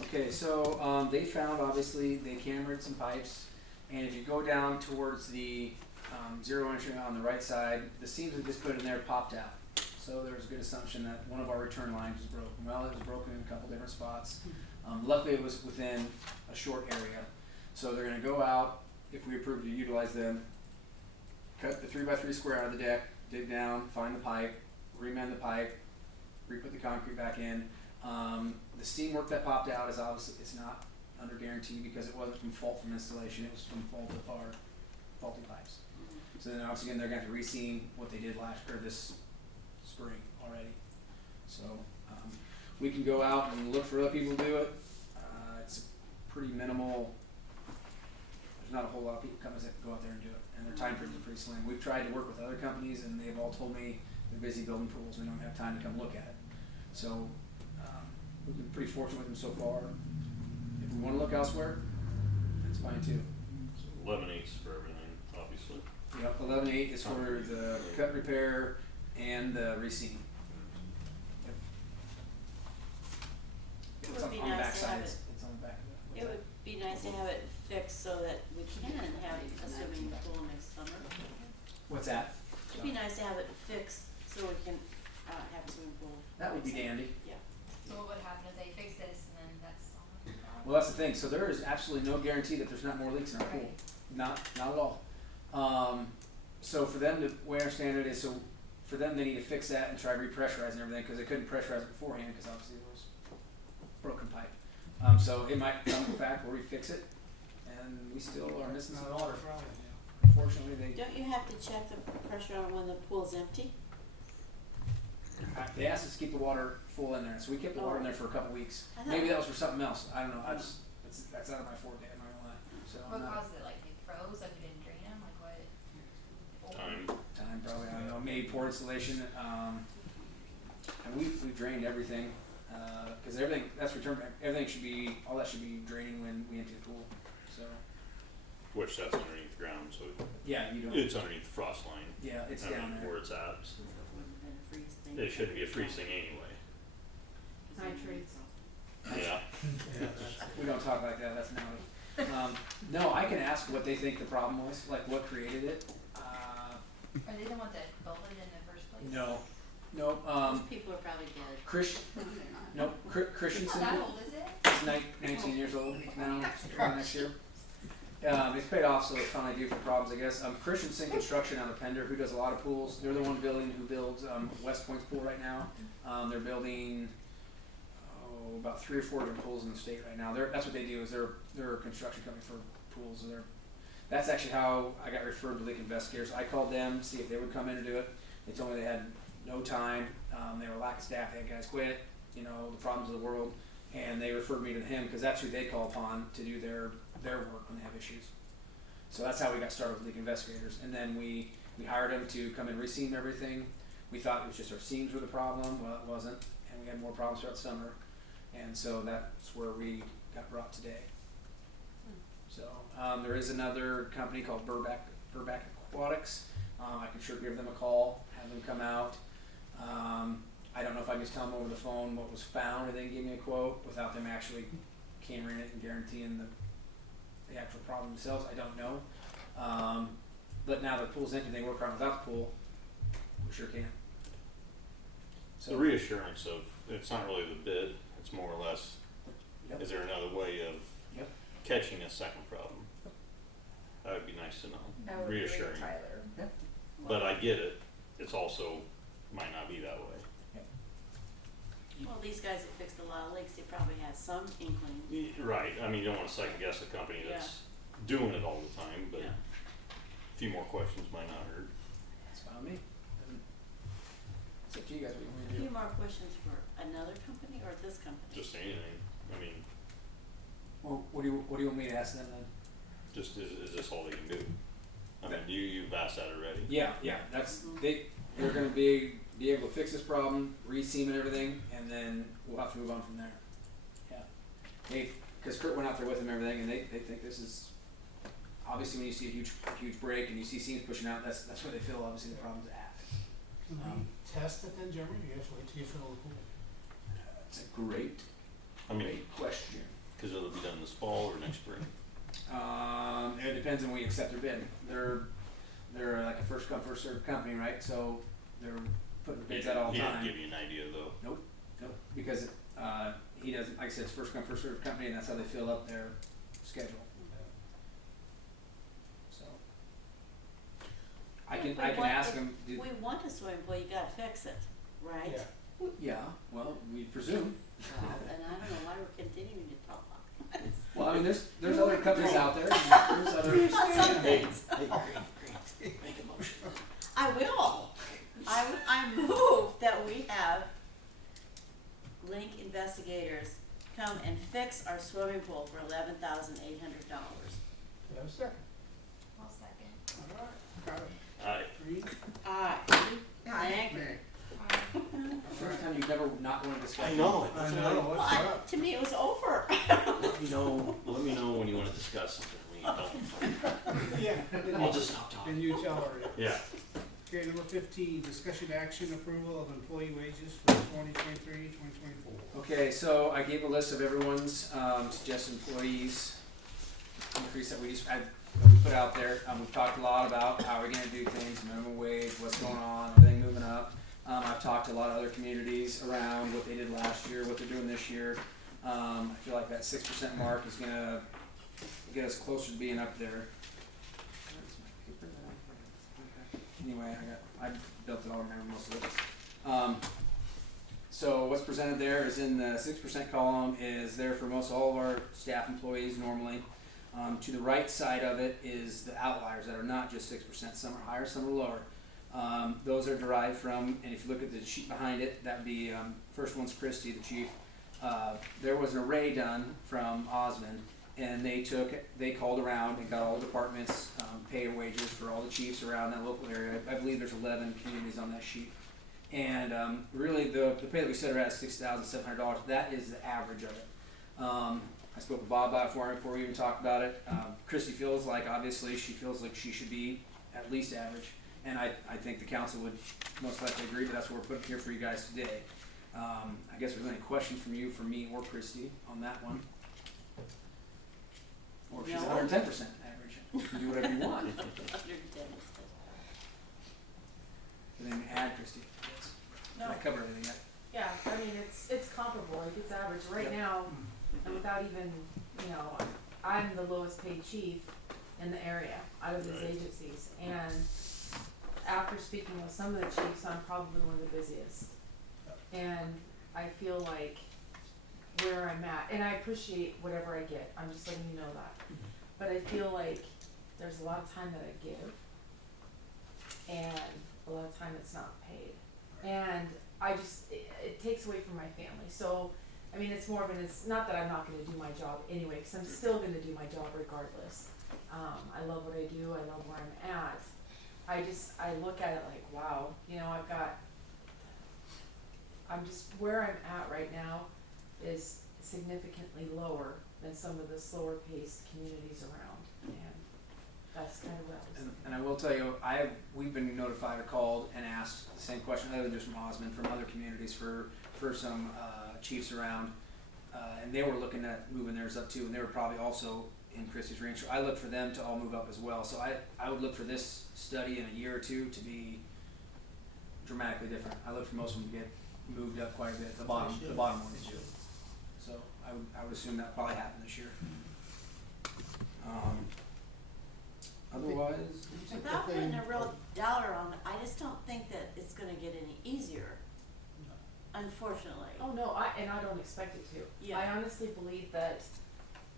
Okay, so they found, obviously, they cambered some pipes, and if you go down towards the zero entry on the right side, the seams we just put in there popped out. So there was a good assumption that one of our return lines was broken. Well, it was broken in a couple different spots. Luckily, it was within a short area. So they're going to go out, if we approve to utilize them, cut the 3x3 square out of the deck, dig down, find the pipe, remend the pipe, re-put the concrete back in. The steam work that popped out is obviously, it's not under guarantee because it wasn't from fault from installation, it was from fault of our faulty pipes. So then obviously again, they're going to have to re-seam what they did this spring already. So we can go out and look for other people to do it. It's pretty minimal. There's not a whole lot of people coming that can go out there and do it, and their time frames are pretty slim. We've tried to work with other companies, and they've all told me they're busy building pools. We don't have time to come look at it. So we've been pretty fortunate with them so far. If we want to look elsewhere, that's fine too. 11/8 for everything, obviously. Yep, 11/8 is for the cut repair and the re-seam. Yep. It It's would be on the nice back to side. have it. It's on the back of it. It would be nice to have it fixed so that we can have a swimming pool next summer. What's that? It'd be nice to have it fixed so we can have a swimming pool. That would be next summer. dandy. Yeah. Well, that's the thing, so there is absolutely no guarantee that there's not more leaks in our pool, not at all. So for them, the way I understand it is, so for them, they need to fix that and try repressurizing everything, cause they couldn't pressurize it beforehand, cause obviously it was broken pipe. So it might come back where we fix it, and we still are missing some water. Unfortunately, Don't you have to check the pressure on when the pool's empty? they asked us to keep the water full in there, so we kept the water in there for a couple weeks. I thought- Maybe that was for something else, I don't know, that's out of my forte, I'm not gonna lie, so. I'm What not- caused it, like they froze, like we didn't drain them, like what? Time. Probably, I don't know, maybe poor installation, and we drained everything, cause everything, that's returned, everything should be, all that should be draining when we empty the pool, so, Which that's underneath the ground, so yeah, you don't, it's underneath the frost line. yeah, it's I down mean, there. where it's at. So it wouldn't have been a freeze thing. It shouldn't be a freeze thing anyway. Nitrates. Yeah. We don't talk like that, that's naughty. No, I can ask what they think the problem was, like what created it, Are they the ones that built it in the first place? no, Those people are probably dead. Christensen. How old is it? It's 19 years old now, next year. It's paid off, so it's finally due for problems, I guess. Christensen Construction out of Pender, who does a lot of pools. They're the one who builds West Point's pool right now. They're building about 3 or 4 different pools in the state right now. That's what they do. Is they're a construction company for pools. That's actually how I got referred to leak investigators. I called them, see if they would come in and do it. They told me they had no time. They were lack of staff. They had guys quit. You know, the problems of the world. And they referred me to him because that's who they call upon to do their work when they have issues. So that's how we got started with leak investigators. And then we hired him to come and reseam everything. We thought it was just our seams were the problem. Well, it wasn't. And we had more problems throughout the summer. And so that's where we got brought today. So there is another company called Burback Aquatics. I can sure give them a call, have them come out. I don't know if I can just tell them over the phone what was found and then give me a quote without them actually cameraing it and guaranteeing the actual problem themselves. I don't know. But now the pool's empty, they work around without the pool. We sure can. The reassurance of, it's not really the bid, it's more or less, Yep. is there another way of Yep. catching a second problem? That would be nice to know, I would agree with reassuring. Tyler. But I get it, it's also, might not be that way. Well, these guys that fixed a lot of leaks, they probably had some inkling. Right, I mean, you don't wanna second guess a company that's doing it all the time, but Yeah. a few more questions might not hurt. That's fine with me. It's up to you guys what you want A to few do. more questions for another company or this company? Just anything, I mean, Well, what do you want me to ask them then? just is this all they can do? I mean, you've asked that already. Yeah, that's, they're gonna be able to fix this problem, re-seam and everything, and then we'll have to move on from there. Yeah. Cause Kurt went out there with them and everything, and they think this is, obviously when you see a huge break and you see seams pushing out, that's where they feel obviously the problem's at. Can we test it then, Jeremy, or you have to wait till you fill the pool? It's a great question. Cause it'll be done this fall or next spring. It depends on when we accept their bid. They're like a first come, first served company, right? So they're putting bids out all the He time. didn't give you an idea though. Nope, because he doesn't, like I said, it's first come, first served company, and that's how they fill up their schedule. So I can ask them. If we want a swimming pool, you gotta fix it, right? Yeah, well, we presume. And I don't know why we're continuing to talk. Well, I mean, there's other companies out there. There's other. Some things. Make a motion. I will. I move that we have Link investigators come and fix our swimming pool for $11,800. Do you have a second? I'll second. Alright, got it. Aye. Reed? Aye. Thank you. Nay. First time you've never not wanted to discuss. I know it. I know, what's up? To me, it was over. Let me know when you wanna discuss something, when you don't. Yeah. I'll just stop talking. Then you tell her. Yeah. Okay, number 15, discussion action approval of employee wages for 2023-2024. Okay, so I gave a list of everyone's suggested employees increase that we put out there. We've talked a lot about how we're gonna do things, minimum wage, what's going on, everything moving up. I've talked to a lot of other communities around what they did last year, what they're doing this year. I feel like that 6% mark is gonna get us closer to being up there. Where's my paper that I had? Okay. Anyway, I built it, I'll remember most of it. So what's presented there is in the 6% column is there for most all of our staff employees normally. To the right side of it is the outliers that are not just 6%, some are higher, some are lower. Those are derived from, and if you look at the sheet behind it, that would be, first one's Christie, the chief. There was an array done from Osmond, and they called around and got all the departments, pay and wages for all the chiefs around that local area. I believe there's 11 communities on that sheet. And really the pay that we set her at is $6,700. That is the average of it. I spoke with Bob about it before we even talked about it. Christy feels like, obviously, she feels like she should be at least average. And I think the council would most likely agree, but that's what we're putting here for you guys today. I guess if there's any questions from you, from me, or Christy on that one. Or if she's 110% average, you can do whatever you want. 110 And then add Christy. Yes. No. I cover everything. Right? Yeah, I mean, it's comparable, like it's average, right Yep. now, and without even, you know, I'm the lowest paid chief in the area out of these agencies, and after speaking with some of the chiefs, I'm probably one of the busiest. And I feel like where I'm at, and I appreciate whatever I get, I'm just letting you know that, but I feel like there's a lot of time that I give, and a lot of time it's not paid, and I just, it takes away from my family. So, I mean, it's more of it's not that I'm not gonna do my job anyway, cause I'm still gonna do my job regardless. I love what I do, I love where I'm at. I look at it like, wow, you know, where I'm at right now is significantly lower than some of the slower paced communities around, and that's kind of what I was. And I will tell you, we've been notified or called and asked the same question, other than just from Osmond, from other communities for some chiefs around, and they were looking at moving theirs up too, and they were probably also in Christie's range. So I look for them to all move up as well. So I would look for this study in a year or two to be dramatically different. I look for most of them to get moved up quite a bit. The bottom ones. So I would assume that probably happened this year. Otherwise, Without putting a real dollar on it, I just don't think that it's gonna get any easier, unfortunately. Oh, no, and I don't expect it to. Yeah. I honestly believe that,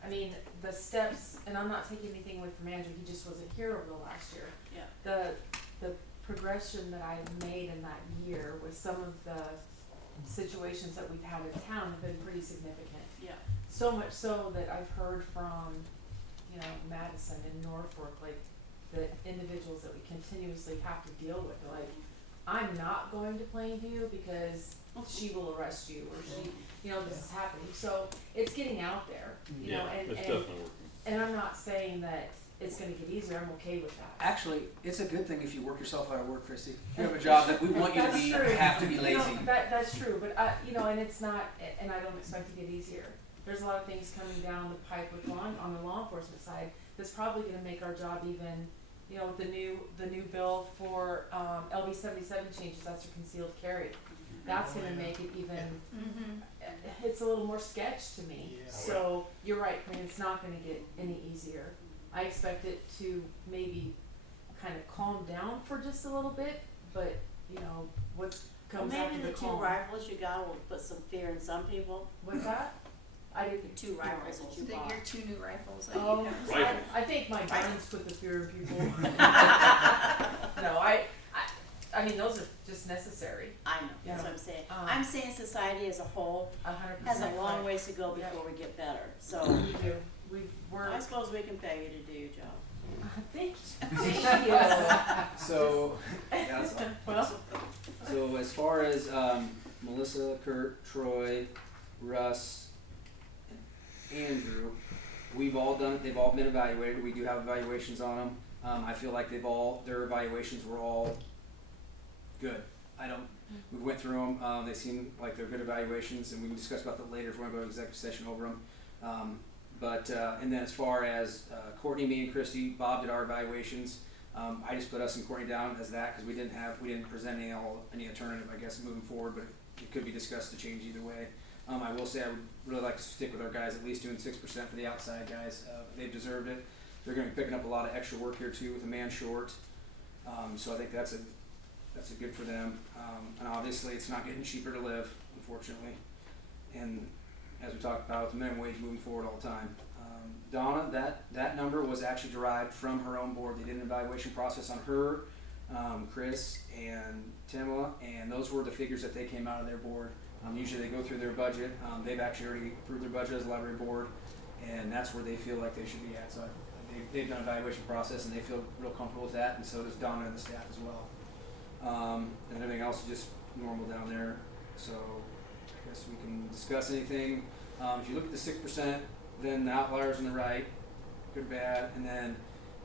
I mean, the steps, and I'm not taking anything away from Andrew, he just wasn't here over the last year. Yeah. The progression that I've made in that year with some of the situations that we've had in town have been pretty significant. Yeah. So much so that I've heard from, you know, Madison and Norfolk, like, the individuals that we continuously have to deal with, they're like, I'm not going to Plainview because she will arrest you, or she, you know, this is happening. So it's getting out there, you know, it's and definitely working. and I'm not saying that it's gonna get easier, I'm okay with that. actually, it's a good thing if you work yourself out of work, Christy. You have a job that we want you to That's be, true. have to be You lazy. know, that's true, but you know, and it's not, and I don't expect to get easier. There's a lot of things coming down the pipe with on the law enforcement side that's probably gonna make our job even, you know, the new bill for LB 77 changes, that's for concealed carry. That's gonna make it even, it's a little more sketch to me. Yeah. So you're right, Quinn, it's not gonna get any easier. I expect it to maybe kind of calm down for just a little bit, but you know, what Well, comes after maybe the the two calm. rifles you got will put some fear in some people. What's that? I The didn't. two rifles that you bought. Your 2 new rifles that Oh, you have. Rifle. I think my guns put the fear in people. No, I mean, those are just necessary. I know, that's Yeah. what I'm saying. Um, I'm saying society as a whole 100%. has a long right. ways to go Yeah. before we get better, so We do. We're. I suppose we can pay you to do your job. Thank you. So, yeah, that's all. Well, So as far as Melissa, Kurt, Troy, Russ, and Andrew, we've all done it. They've all been evaluated. We do have evaluations on them. I feel like their evaluations were all good. We went through them. They seem like they're good evaluations, and we can discuss about that later if we want to go to executive session over them. And then as far as Courtney, me, and Christy, Bob did our evaluations. I just put us and Courtney down as that because we didn't present any alternative, I guess, moving forward, but it could be discussed to change either way. I will say I would really like to stick with our guys, at least doing 6% for the outside guys. They've deserved it. They're gonna be picking up a lot of extra work here too with a man short. So I think that's a good for them. And obviously it's not getting cheaper to live, unfortunately. And as we talked about with the minimum wage moving forward all the time. Donna, that number was actually derived from her own board. They did an evaluation process on her, Chris and Timla, and those were the figures that they came out of their board. Usually they go through their budget. They've actually already approved their budget as a library board, and that's where they feel like they should be at. So they've done an evaluation process and they feel real comfortable with that, and so does Donna and the staff as well. And everything else is just normal down there. So I guess we can discuss anything. If you look at the 6%, then the outliers on the right, good, bad, and then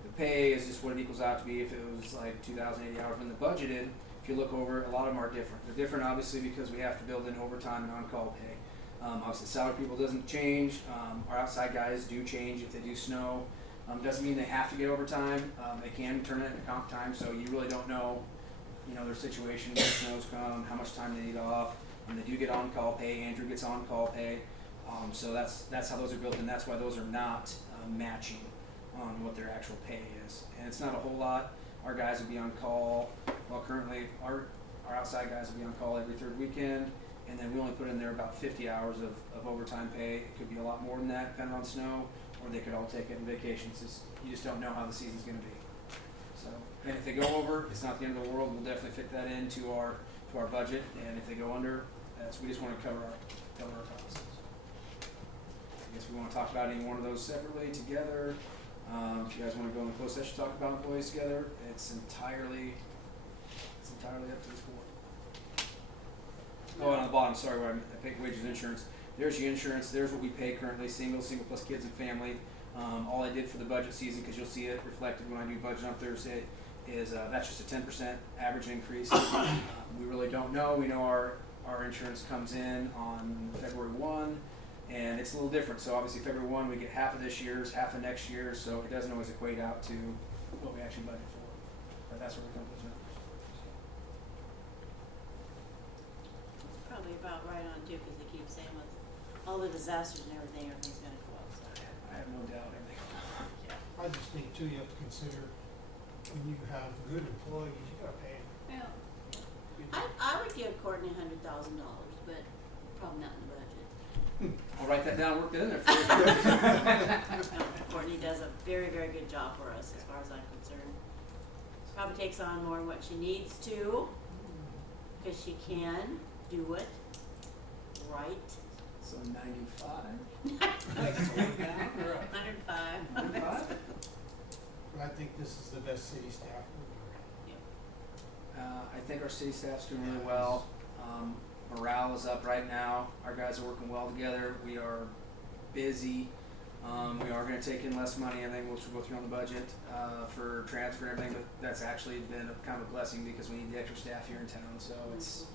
the pay is just what it equals out to be if it was like 2,080 hours. When the budgeted, if you look over, a lot of them are different. They're different obviously because we have to build in overtime and on-call pay. Obviously salary people doesn't change. Our outside guys do change if they do snow. Doesn't mean they have to get overtime. They can turn it into comp time, so you really don't know, their situation, when snows come, how much time they need off. They do get on-call pay. Andrew gets on-call pay. So that's how those are built, and that's why those are not matching on what their actual pay is. And it's not a whole lot. Our guys will be on call. Well, currently our outside guys will be on call every third weekend, and then we only put in there about 50 hours of overtime pay. It could be a lot more than that, depending on snow, or they could all take it in vacations. You just don't know how the season's going to be. So, and if they go over, it's not the end of the world. We'll definitely fit that into our budget. And if they go under, we just want to cover our costs. I guess we want to talk about any one of those separately together. If you guys want to go in the closed session, talk about employees together. It's entirely up to this board. Oh, and on the bottom, sorry, where I pick wages and insurance. There's your insurance. There's what we pay currently, single plus kids and family. All I did for the budget season, because you'll see it reflected when I do budget on Thursday, is that's just a 10% average increase. We really don't know. We know our insurance comes in on February 1. And it's a little different. So obviously February 1 we get half of this year's, half of next year's, so it doesn't always equate out to what we actually budget for. But that's where we come with those numbers. It's probably about right on too, because they keep saying with all the disasters and everything's gonna go up, so. I have no doubt everything. Yeah. I just think too, you have to consider when you have good employees, you gotta pay them. Yeah. I would give Courtney $100,000, but probably not in the budget. I'll write that down, work that in there for you. Courtney does a very, very good job for us as far as I'm concerned. She probably takes on more than what she needs to, because she can do it right. So 95. 105. 95? But I think this is the best city staff we've ever had. I think our city staff's doing really well. Morale is up right now. Our guys are working well together. We are busy. We are going to take in less money, I think, which we'll go through on the budget for transfer and everything. But that's actually been kind of a blessing because we need the extra staff here in town. So it's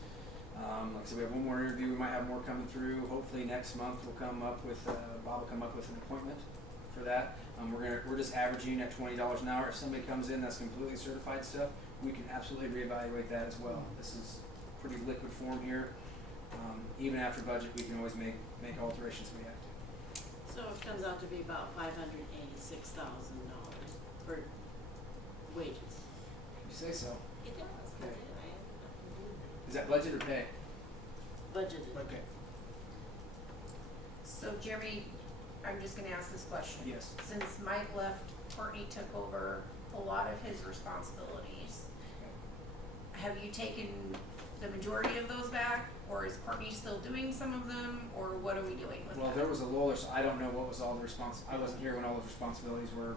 like I said, we have one more interview. We might have more coming through. Hopefully next month we'll come up with Bob will come up with an appointment for that. We're just averaging at $20 an hour. If somebody comes in that's completely certified stuff, we can absolutely reevaluate that as well. This is pretty liquid form here. Even after budget, we can always make alterations if we have to. So it comes out to be about $586,000 for wages. You say so. It does. Okay. Is that budget or pay? Budgeted. Okay. So Jeremy, I'm just gonna ask this question. Yes. Since Mike left, Courtney took over a lot of his responsibilities. Have you taken the majority of those back, or is Courtney still doing some of them, or what are we doing with Well, that? there was a lull, so I don't know what was all the I wasn't here when all those responsibilities were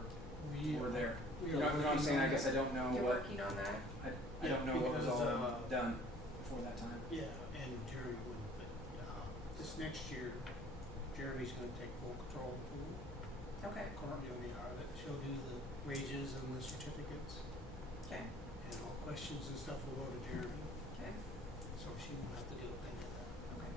there. You know what I'm saying? I guess I don't know You're what, working on that? I don't know what was all Because, done before that time. Yeah, and Jeremy wouldn't, but this next year, Jeremy's gonna take full control of the pool. Okay, Courtney will be out of it. She'll do the wages and the certificates, okay, and all questions and stuff will go to Jeremy, okay, so she won't have to deal with any of that. okay.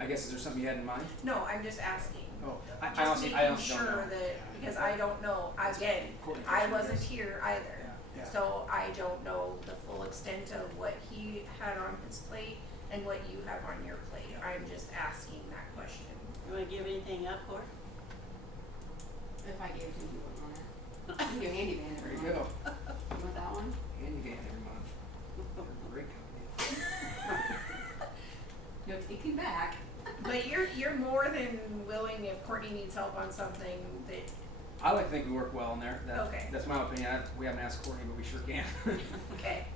I guess, is there something you had in mind? No, I'm just asking. Oh, I Just honestly making don't know. sure that, because I don't know, again, Courtney I Fisher wasn't does. here either. Yeah, yeah. So I don't know the full extent of what he had on his plate and what you have on your plate. Yeah. I'm just asking that gave it to you on it. You can do handyman There every you month. go. You want that one? Handyman every month. They're a great company. No taking back. But you're more than willing if Courtney needs help on something that, I like to think we work well in there. Okay. That's my opinion. We haven't asked Courtney, but we sure can. okay.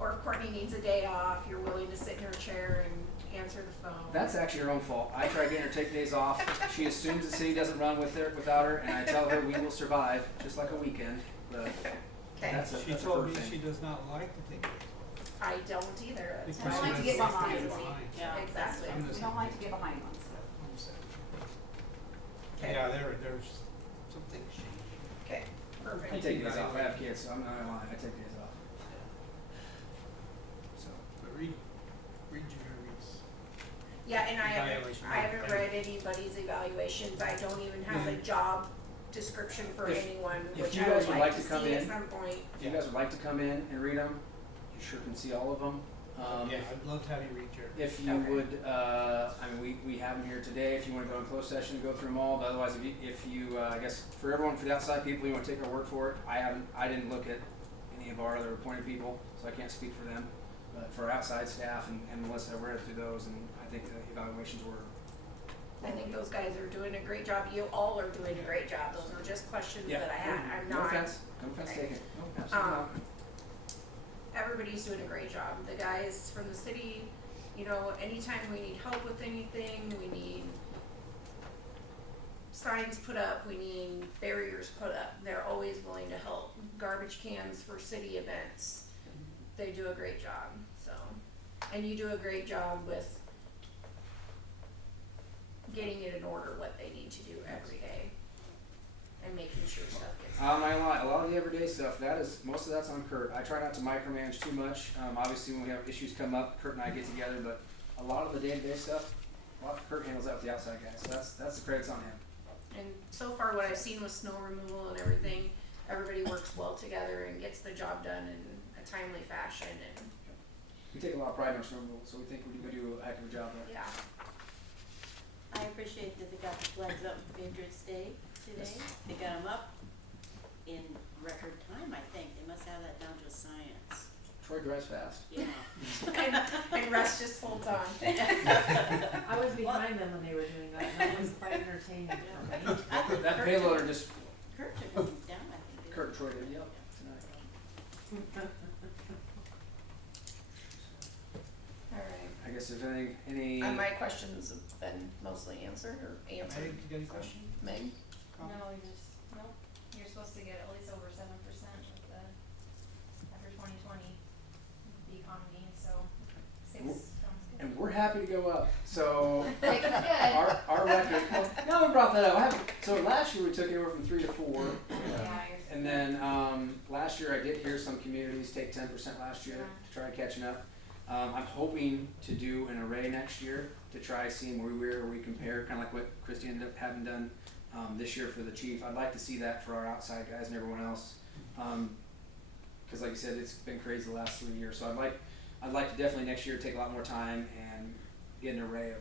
Or if Courtney needs a day off, you're willing to sit in her chair and answer the phone. That's actually her own fault. I try getting her to take days off. She assumes the city doesn't run without her, and I tell her we will survive, just like a weekend. But Okay. that's She that's a told her me thing. she does not like to take days I don't either. That's because I she like to has get to behind. stay behind. Yeah. Exactly. I'm the We same don't like to way. get behind on stuff. I'm the same. Okay. Yeah, there's some things changed. Okay, perfect. I take days off. I have kids, so I'm not gonna lie. I take days off. So But read Jeremy's. Yeah, and I Evaluation. haven't read anybody's evaluations. I don't even have a job description for If- anyone, if which you I guys would would like like to to come see at in- some point. if you guys would like to come in and read them, you sure can see all of them. Yeah, I'd love to have you read Jeremy. If you Okay. would, I mean, we have them here today. If you want to go in closed session, go through them all. But otherwise, if you, I guess for everyone, for the outside people, you want to take our word for it. I didn't look at any of our other appointed people, so I can't speak for them. But for our outside staff and Melissa, I read through those, and I think the evaluations were. I think those guys are doing a great job. You all are doing a great job. Those were just questions Yeah. that I had. I'm No not. offense. No offense Okay. taken. No, absolutely not. Everybody's doing a great job. The guys from the city, you know, anytime we need help with anything, we need signs put up, we need barriers put up, they're always willing to help. Garbage cans for city events, they do a great job, so. And you do a great job with getting it in order what they need to do every day and making sure stuff gets done. I'm not gonna lie, a lot of the everyday stuff, most of that's on Kurt. I try not to micromanage too much. Obviously when we have issues come up, Kurt and I get together, but a lot of the day-to-day stuff, Kurt handles that with the outside guys, so that's the credit's on him. And so far, what I've seen with snow removal and everything, everybody works well together and gets the job done in a timely fashion, and We take a lot of pride in our snow removal, so we think we do a heck of a job there. yeah. I appreciate that they got the flags up for Patriots Day today. They got them up in record time, I think. They must have that down to a science. Troy drives fast. Yeah. And Russ just holds on. I was behind them when they were doing that, and that was quite entertaining for me. I think That Kurt payloader took- just, Kurt took things down, I think. Kurt and Troy did, yep, tonight. Alright. I guess if any. My questions have been mostly answered or answered. Meg, you got any question? Meg? Comment? No, you're supposed to get at least over 7% with the, after 2020, the economy, so 6 sounds good. And we're happy to go up, so. Like, good. Our record, now we brought that up, so last year we took anywhere from 3 to 4. Yeah, you're. And then, last year I did hear some communities take 10% last year to try catching up. I'm hoping to do an array next year to try seeing where we compare, kinda like what Christy ended up having done, this year for the chief. I'd like to see that for our outside guys and everyone else. Cause like I said, it's been crazy the last 3 years, so I'd like to definitely next year take a lot more time and get an array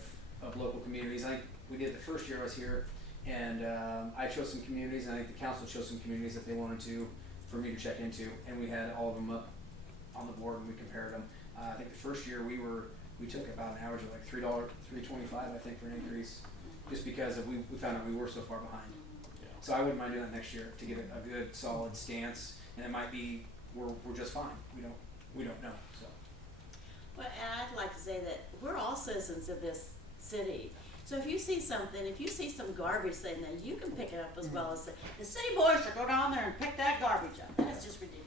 of local communities. I think we did the first year I was here, and I chose some communities, and I think the council chose some communities that they wanted to, for me to check into, and we had all of them up on the board and we compared them. I think the first year we took about an average of like $3.25, I think, for an increase, just because we found out we were so far behind. Yeah. So I wouldn't mind doing that next year to get a good solid stance, and it might be we're just fine. We don't know. So Well, and I'd like to say that we're all citizens of this city. So if you see something, if you see some garbage thing, then you can pick it up as well as the city boys should go down there and pick that garbage up. That's just ridiculous.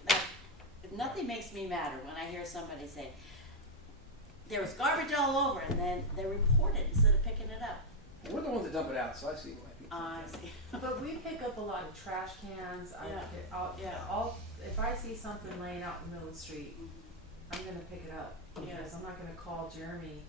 Nothing makes me madder when I hear somebody say, there was garbage all over, and then they report it instead of picking it up. we're the ones that dump it out, so I see why people. I see. But we pick up a lot of trash cans, Yeah. if I see something laying out in the middle of the street, I'm gonna pick it up, because Yes. I'm not gonna call Jeremy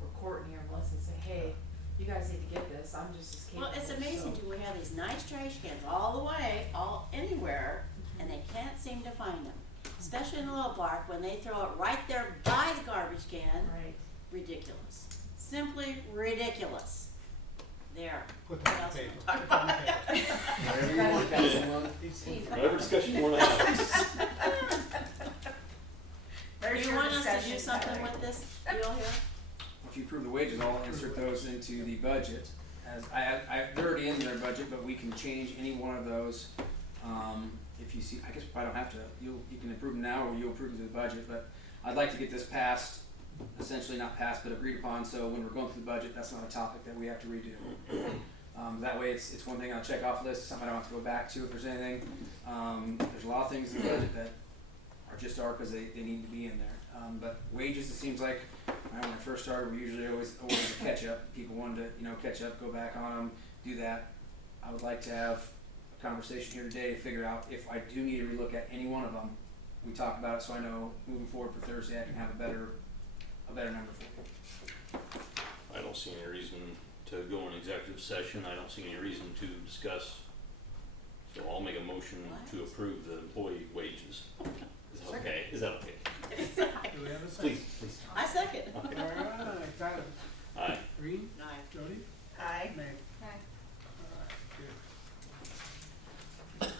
or Courtney or Melissa and say, hey, you guys need to get this, I'm just as capable. Well, it's amazing so. too, we have these nice trash cans all the way, anywhere, and they can't seem to find them. Especially in the little park, when they throw it right there by the garbage can. Right. Ridiculous. Simply ridiculous. There. Put that What in else paper. am I talking Put that in paper. Whatever you want, Councilwoman. Whatever discussion you wanna have. There's Do you your want us to do discussion, something Tyler. with this deal here? If you approve the wages, I'll insert those into the budget. As they're already in their budget, but we can change any one of those. If you see, I guess I don't have to, you can approve them now or you'll approve them through the budget, but I'd like to get this passed, essentially not passed, but agreed upon, so when we're going through the budget, that's not a topic that we have to redo. That way it's one thing I'll check off the list, something I don't have to go back to if there's anything. There's a lot of things in the budget that are just cause they need to be in there. But wages, it seems like, when I first started, we usually always a catch up. People wanted to, catch up, go back on them, do that. I would like to have a conversation here today to figure out if I do need to relook at any one of them. We talk about it so I know moving forward for Thursday I can have a better number for you. I don't see any reason to go in executive session. I don't see any reason to discuss. So I'll make a motion to approve the employee wages. Is that okay? Is that okay? Do we have a second? Please. I second. Alright, Tyler. Aye. Green? Aye. Jody? Aye. Meg? Okay. Alright, good.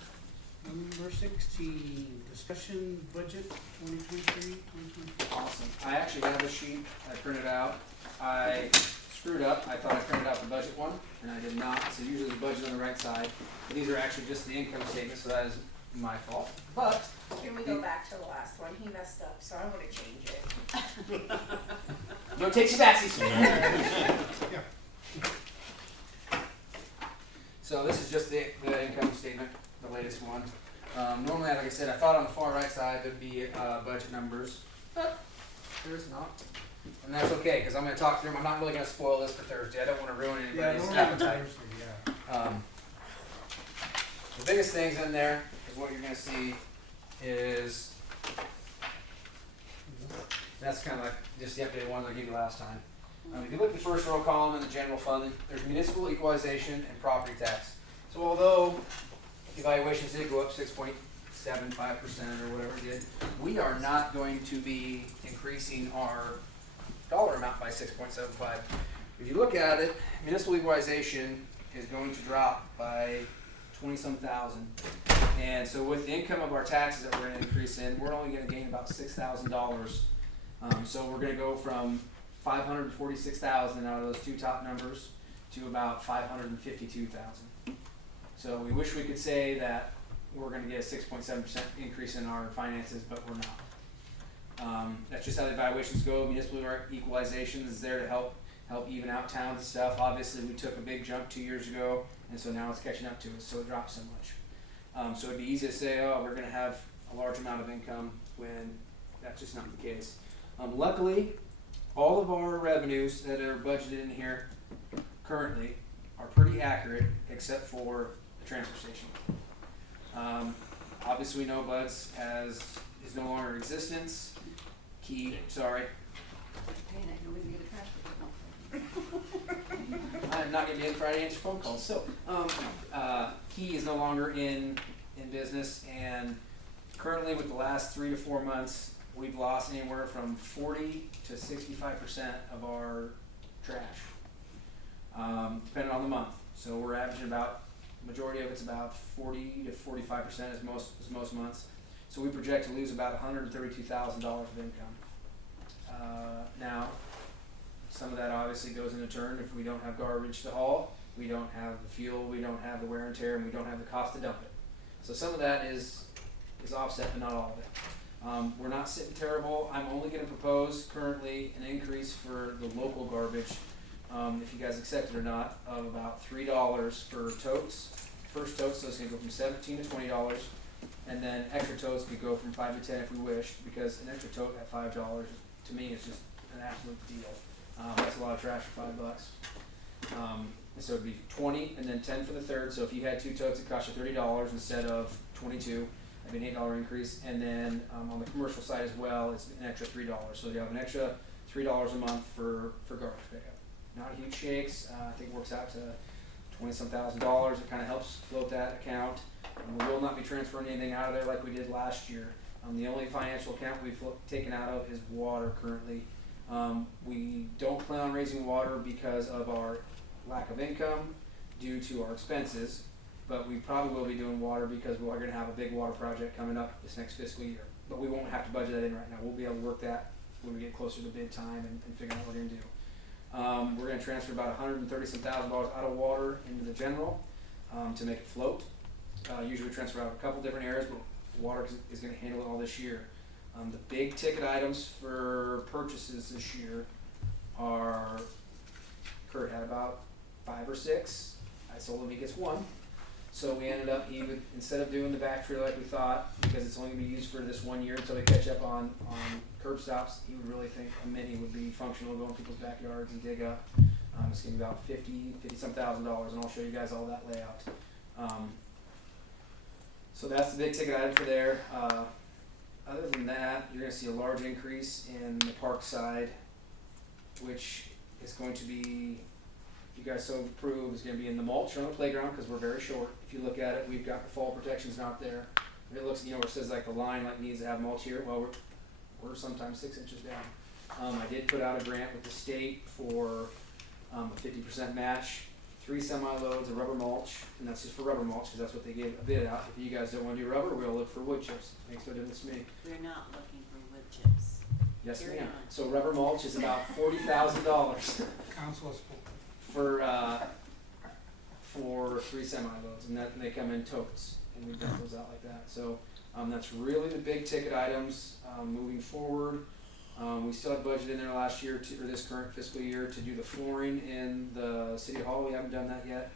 Number 16, discussion budget 2023-2024. Awesome. I actually have a sheet I printed out. I screwed up. I thought I printed out the budget one, and I did not. So usually the budget on the right side. But these are actually just the income statement, so that is my fault. But Can we go back to the last one? He messed up, so I wanna change it. no takes you backsies. Yeah. So this is just the income statement, the latest one. Normally, like I said, I thought on the far right side there'd be budget numbers, but there's not. And that's okay, because I'm going to talk through them. I'm not really going to spoil this for Thursday. I don't want to ruin anybody's appetite. The biggest things in there is what you're going to see is, that's kind of like just the updated ones I gave you last time. If you look at the first row column in the general fund, there's municipal equalization and property tax. So although evaluations did go up 6.75% or whatever it did, we are not going to be increasing our dollar amount by 6.75. If you look at it, municipal equalization is going to drop by 20-some thousand. And so with the income of our taxes that we're going to increase in, we're only going to gain about $6,000. So we're going to go from 546,000 out of those two top numbers to about 552,000. So we wish we could say that we're going to get a 6.7% increase in our finances, but we're not. That's just how the evaluations go. Municipal equalization is there to help even out towns and stuff. Obviously, we took a big jump 2 years ago, and so now it's catching up to us, so it dropped so much. So it'd be easy to say, oh, we're going to have a large amount of income when that's just not the case. Luckily, all of our revenues that are budgeted in here currently are pretty accurate, except for the transfer station. Obviously, we know Bud's is no longer in existence. Sorry. Paying that, nobody's gonna get a transfer. I'm not going to be in Friday to answer phone calls. So, Key is no longer in business, and currently, with the last 3 to 4 months, we've lost anywhere from 40 to 65% of our trash, depending on the month. So we're averaging about, majority of it's about 40 to 45% as most months. So we project to lose about $132,000 of income. Now, some of that obviously goes into turn if we don't have garbage to haul, we don't have the fuel, we don't have the wear and tear, and we don't have the cost to dump it. So some of that is offset, but not all of it. We're not sitting terrible. I'm only going to propose currently an increase for the local garbage, if you guys accept it or not, of about $3 for totes. First totes, so it's going to go from $17 to $20, and then extra totes could go from 5 to 10 if we wished, because an extra tote at $5 to me is just an absolute deal. That's a lot of trash for $5. So it'd be 20 and then 10 for the third. So if you had 2 totes, it cost you $30 instead of 22. That'd be an $8 increase. And then on the commercial side as well, it's an extra $3. So you have an extra $3 a month for garbage pickup. Not huge shakes. I think it works out to $20-some thousand. It kind of helps float that account. We will not be transferring anything out of there like we did last year. The only financial account we've taken out of is water currently. We don't plan on raising water because of our lack of income due to our expenses. but we probably will be doing water because we're gonna have a big water project coming up this next fiscal year. But we won't have to budget that in right now. We'll be able to work that when we get closer to bid time and figure out what we're gonna do. We're gonna transfer about $130,000 out of water into the general, to make it float. Usually we transfer out a couple different areas, but water is gonna handle it all this year. The big ticket items for purchases this year are, Kurt had about 5 or 6. I told him he gets 1. So we ended up, instead of doing the back tree like we thought, because it's only gonna be used for this 1 year until they catch up on curb stops, he would really think a mini would be functional, go in people's backyards and dig up. It's gonna be about $50-some thousand, and I'll show you guys all that layout. So that's the big ticket item for there. Other than that, you're gonna see a large increase in the park side, which is going to be, if you guys so approve, is gonna be in the mulch on the playground, because we're very short. If you look at it, we've got the fall protections not there. If it looks, where it says like the line like needs to have mulch here, well, we're sometimes 6 inches down. I did put out a grant with the state for a 50% match, 3 semi-loads of rubber mulch, and that's just for rubber mulch, because that's what they gave a bid out. If you guys don't wanna do rubber, we'll look for wood chips. Makes no difference to me. We're not looking for wood chips. Yes, Carry ma'am. on. So rubber mulch is about $40,000 Council is for 3 semi-loads, and they come in totes, and we dump those out like that. So that's really the big ticket items moving forward. We still had budget in there last year, or this current fiscal year, to do the flooring in the city hall. We haven't done that yet,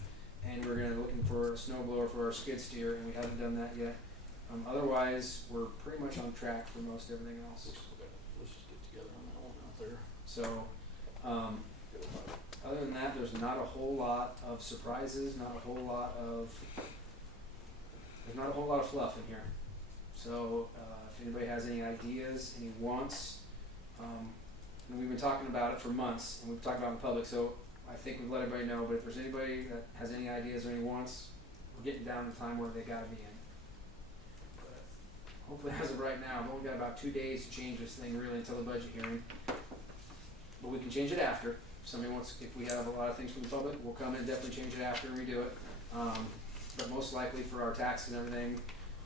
and we're looking for a snow blower for our skid steer, and we haven't done that yet. Otherwise, we're pretty much on track for most everything else. Let's just get together on that one out there. So, other than that, there's not a whole lot of surprises, there's not a whole lot of fluff in here. So, if anybody has any ideas, any wants, and we've been talking about it for months, and we've talked about it in public, so I think we've let everybody know, but if there's anybody that has any ideas or any wants, we're getting down to the time where they gotta be in. But hopefully, as of right now, I've only got about 2 days to change this thing really until the budget hearing. But we can change it after. If we have a lot of things from the public, we'll come in, definitely change it after and redo it. But most likely for our taxes and everything,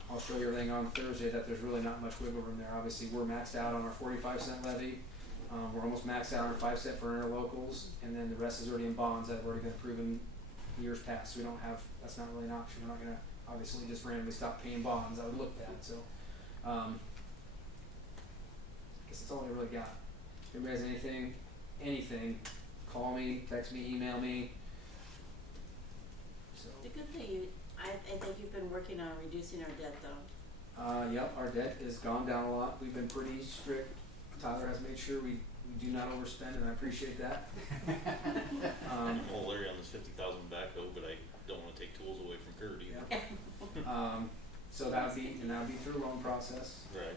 I'll show you everything on Thursday that there's really not much wiggle room there. Obviously, we're maxed out on our 45-cent levy. We're almost maxed out on our 5 cent for interlocals, and then the rest is already in bonds that have already been proven years past. So that's not really an option. We're not gonna obviously just randomly stop paying bonds. I would look at, so I guess that's all I really got. If anybody has anything, call me, text me, email me. So. The good thing, I think you've been working on reducing our debt though. Yep, our debt has gone down a lot. We've been pretty strict. Tyler has made sure we do not overspend, and I appreciate that. I'm all Larry on this 50,000 backhoe, but I don't wanna take tools away from Kurt either. Yeah. So that'd be through a loan process. Right.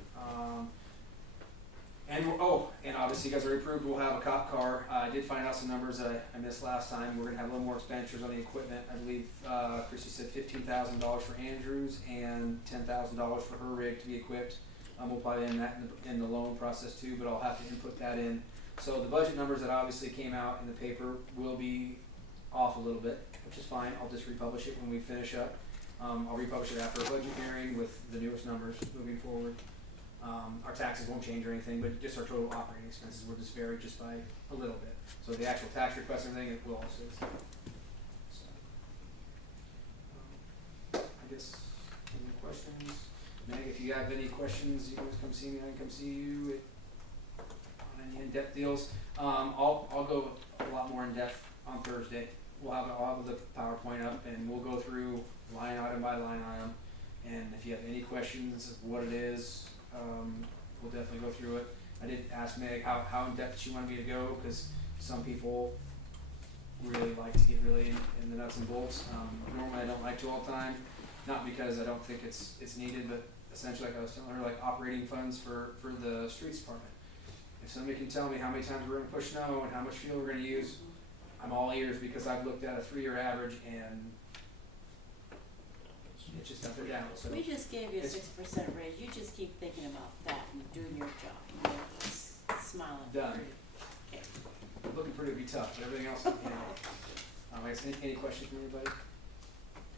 And obviously you guys already approved, we'll have a cop car. I did find out some numbers that I missed last time. We're gonna have a little more expenditures on the equipment. I believe, Chrissy said $15,000 for Andrews and $10,000 for her rig to be equipped. We'll probably end that in the loan process too, but I'll have to input that in. So the budget numbers that obviously came out in the paper will be off a little bit, which is fine. I'll just republish it when we finish up. I'll republish it after a budget hearing with the newest numbers moving forward. Our taxes won't change or anything, but just our total operating expenses will just vary just by a little bit. So the actual tax request and everything, it will also. So, I guess, any questions? Meg, if you have any questions, you can always come see me. I can come see you on any in-depth deals. I'll go a lot more in-depth on Thursday. I'll have the PowerPoint up, and we'll go through line item by line item. And if you have any questions of what it is, we'll definitely go through it. I did ask Meg how in depth she wanted me to go, because some people really like to get really in the nuts and bolts. Normally I don't like to all the time, not because I don't think it's needed, but essentially, like I was telling her, like operating funds for the streets department. If somebody can tell me how many times we're gonna push snow and how much fuel we're gonna use, I'm all ears, because I've looked at a 3-year average and it's just up or down. So We just gave you a 6% raise. You just keep thinking about that and doing your job. And you're just smiling. Done. Okay. Looking pretty to be tough, but everything else, I guess any questions from anybody?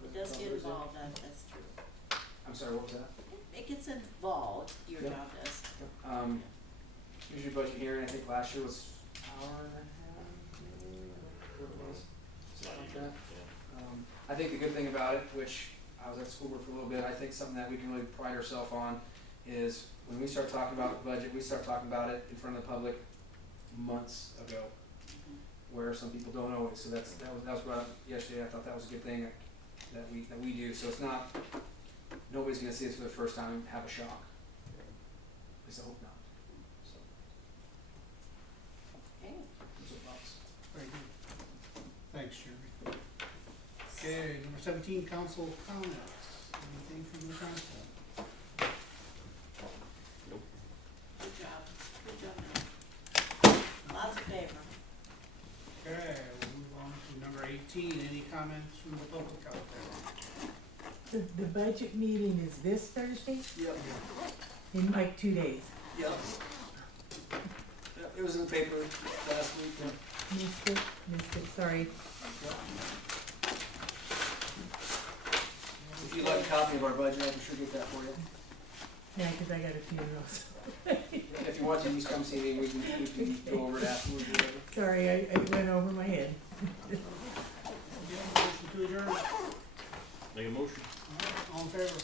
It does get involved, that's true. I'm sorry, what was that? It gets involved, your Yep. job does. Usually budget hearing, I think last year was hour and a half, maybe, or what it was, something like that. I think the good thing about it, which I was at school board for a little bit, I think something that we can really pride ourselves on is when we start talking about the budget, we start talking about it in front of the public months ago, where some people don't always, so that was brought up yesterday. I thought that was a good thing that we do, so it's not, nobody's gonna see us for the first time and have a shock. At least I hope not, so, Okay. those are thoughts. Very good. Thanks, Jeremy. Okay, number 17, council comments. Anything from the council? Nope. Good job, man. Lots of paper. Okay, we'll move on to number 18. Any comments from the public out there? The budget meeting is this Thursday, Yep. in like 2 days. Yep. Yep, it was in the paper last week. Missed it, sorry. If you'd like a copy of our budget, I can sure get that for you. Yeah, 'cause I got a funeral, so. If you want to, just come see me, we can go over it afterwards or whatever. Sorry, I went over my head. Motion to adjourn. Make a motion. All in favor?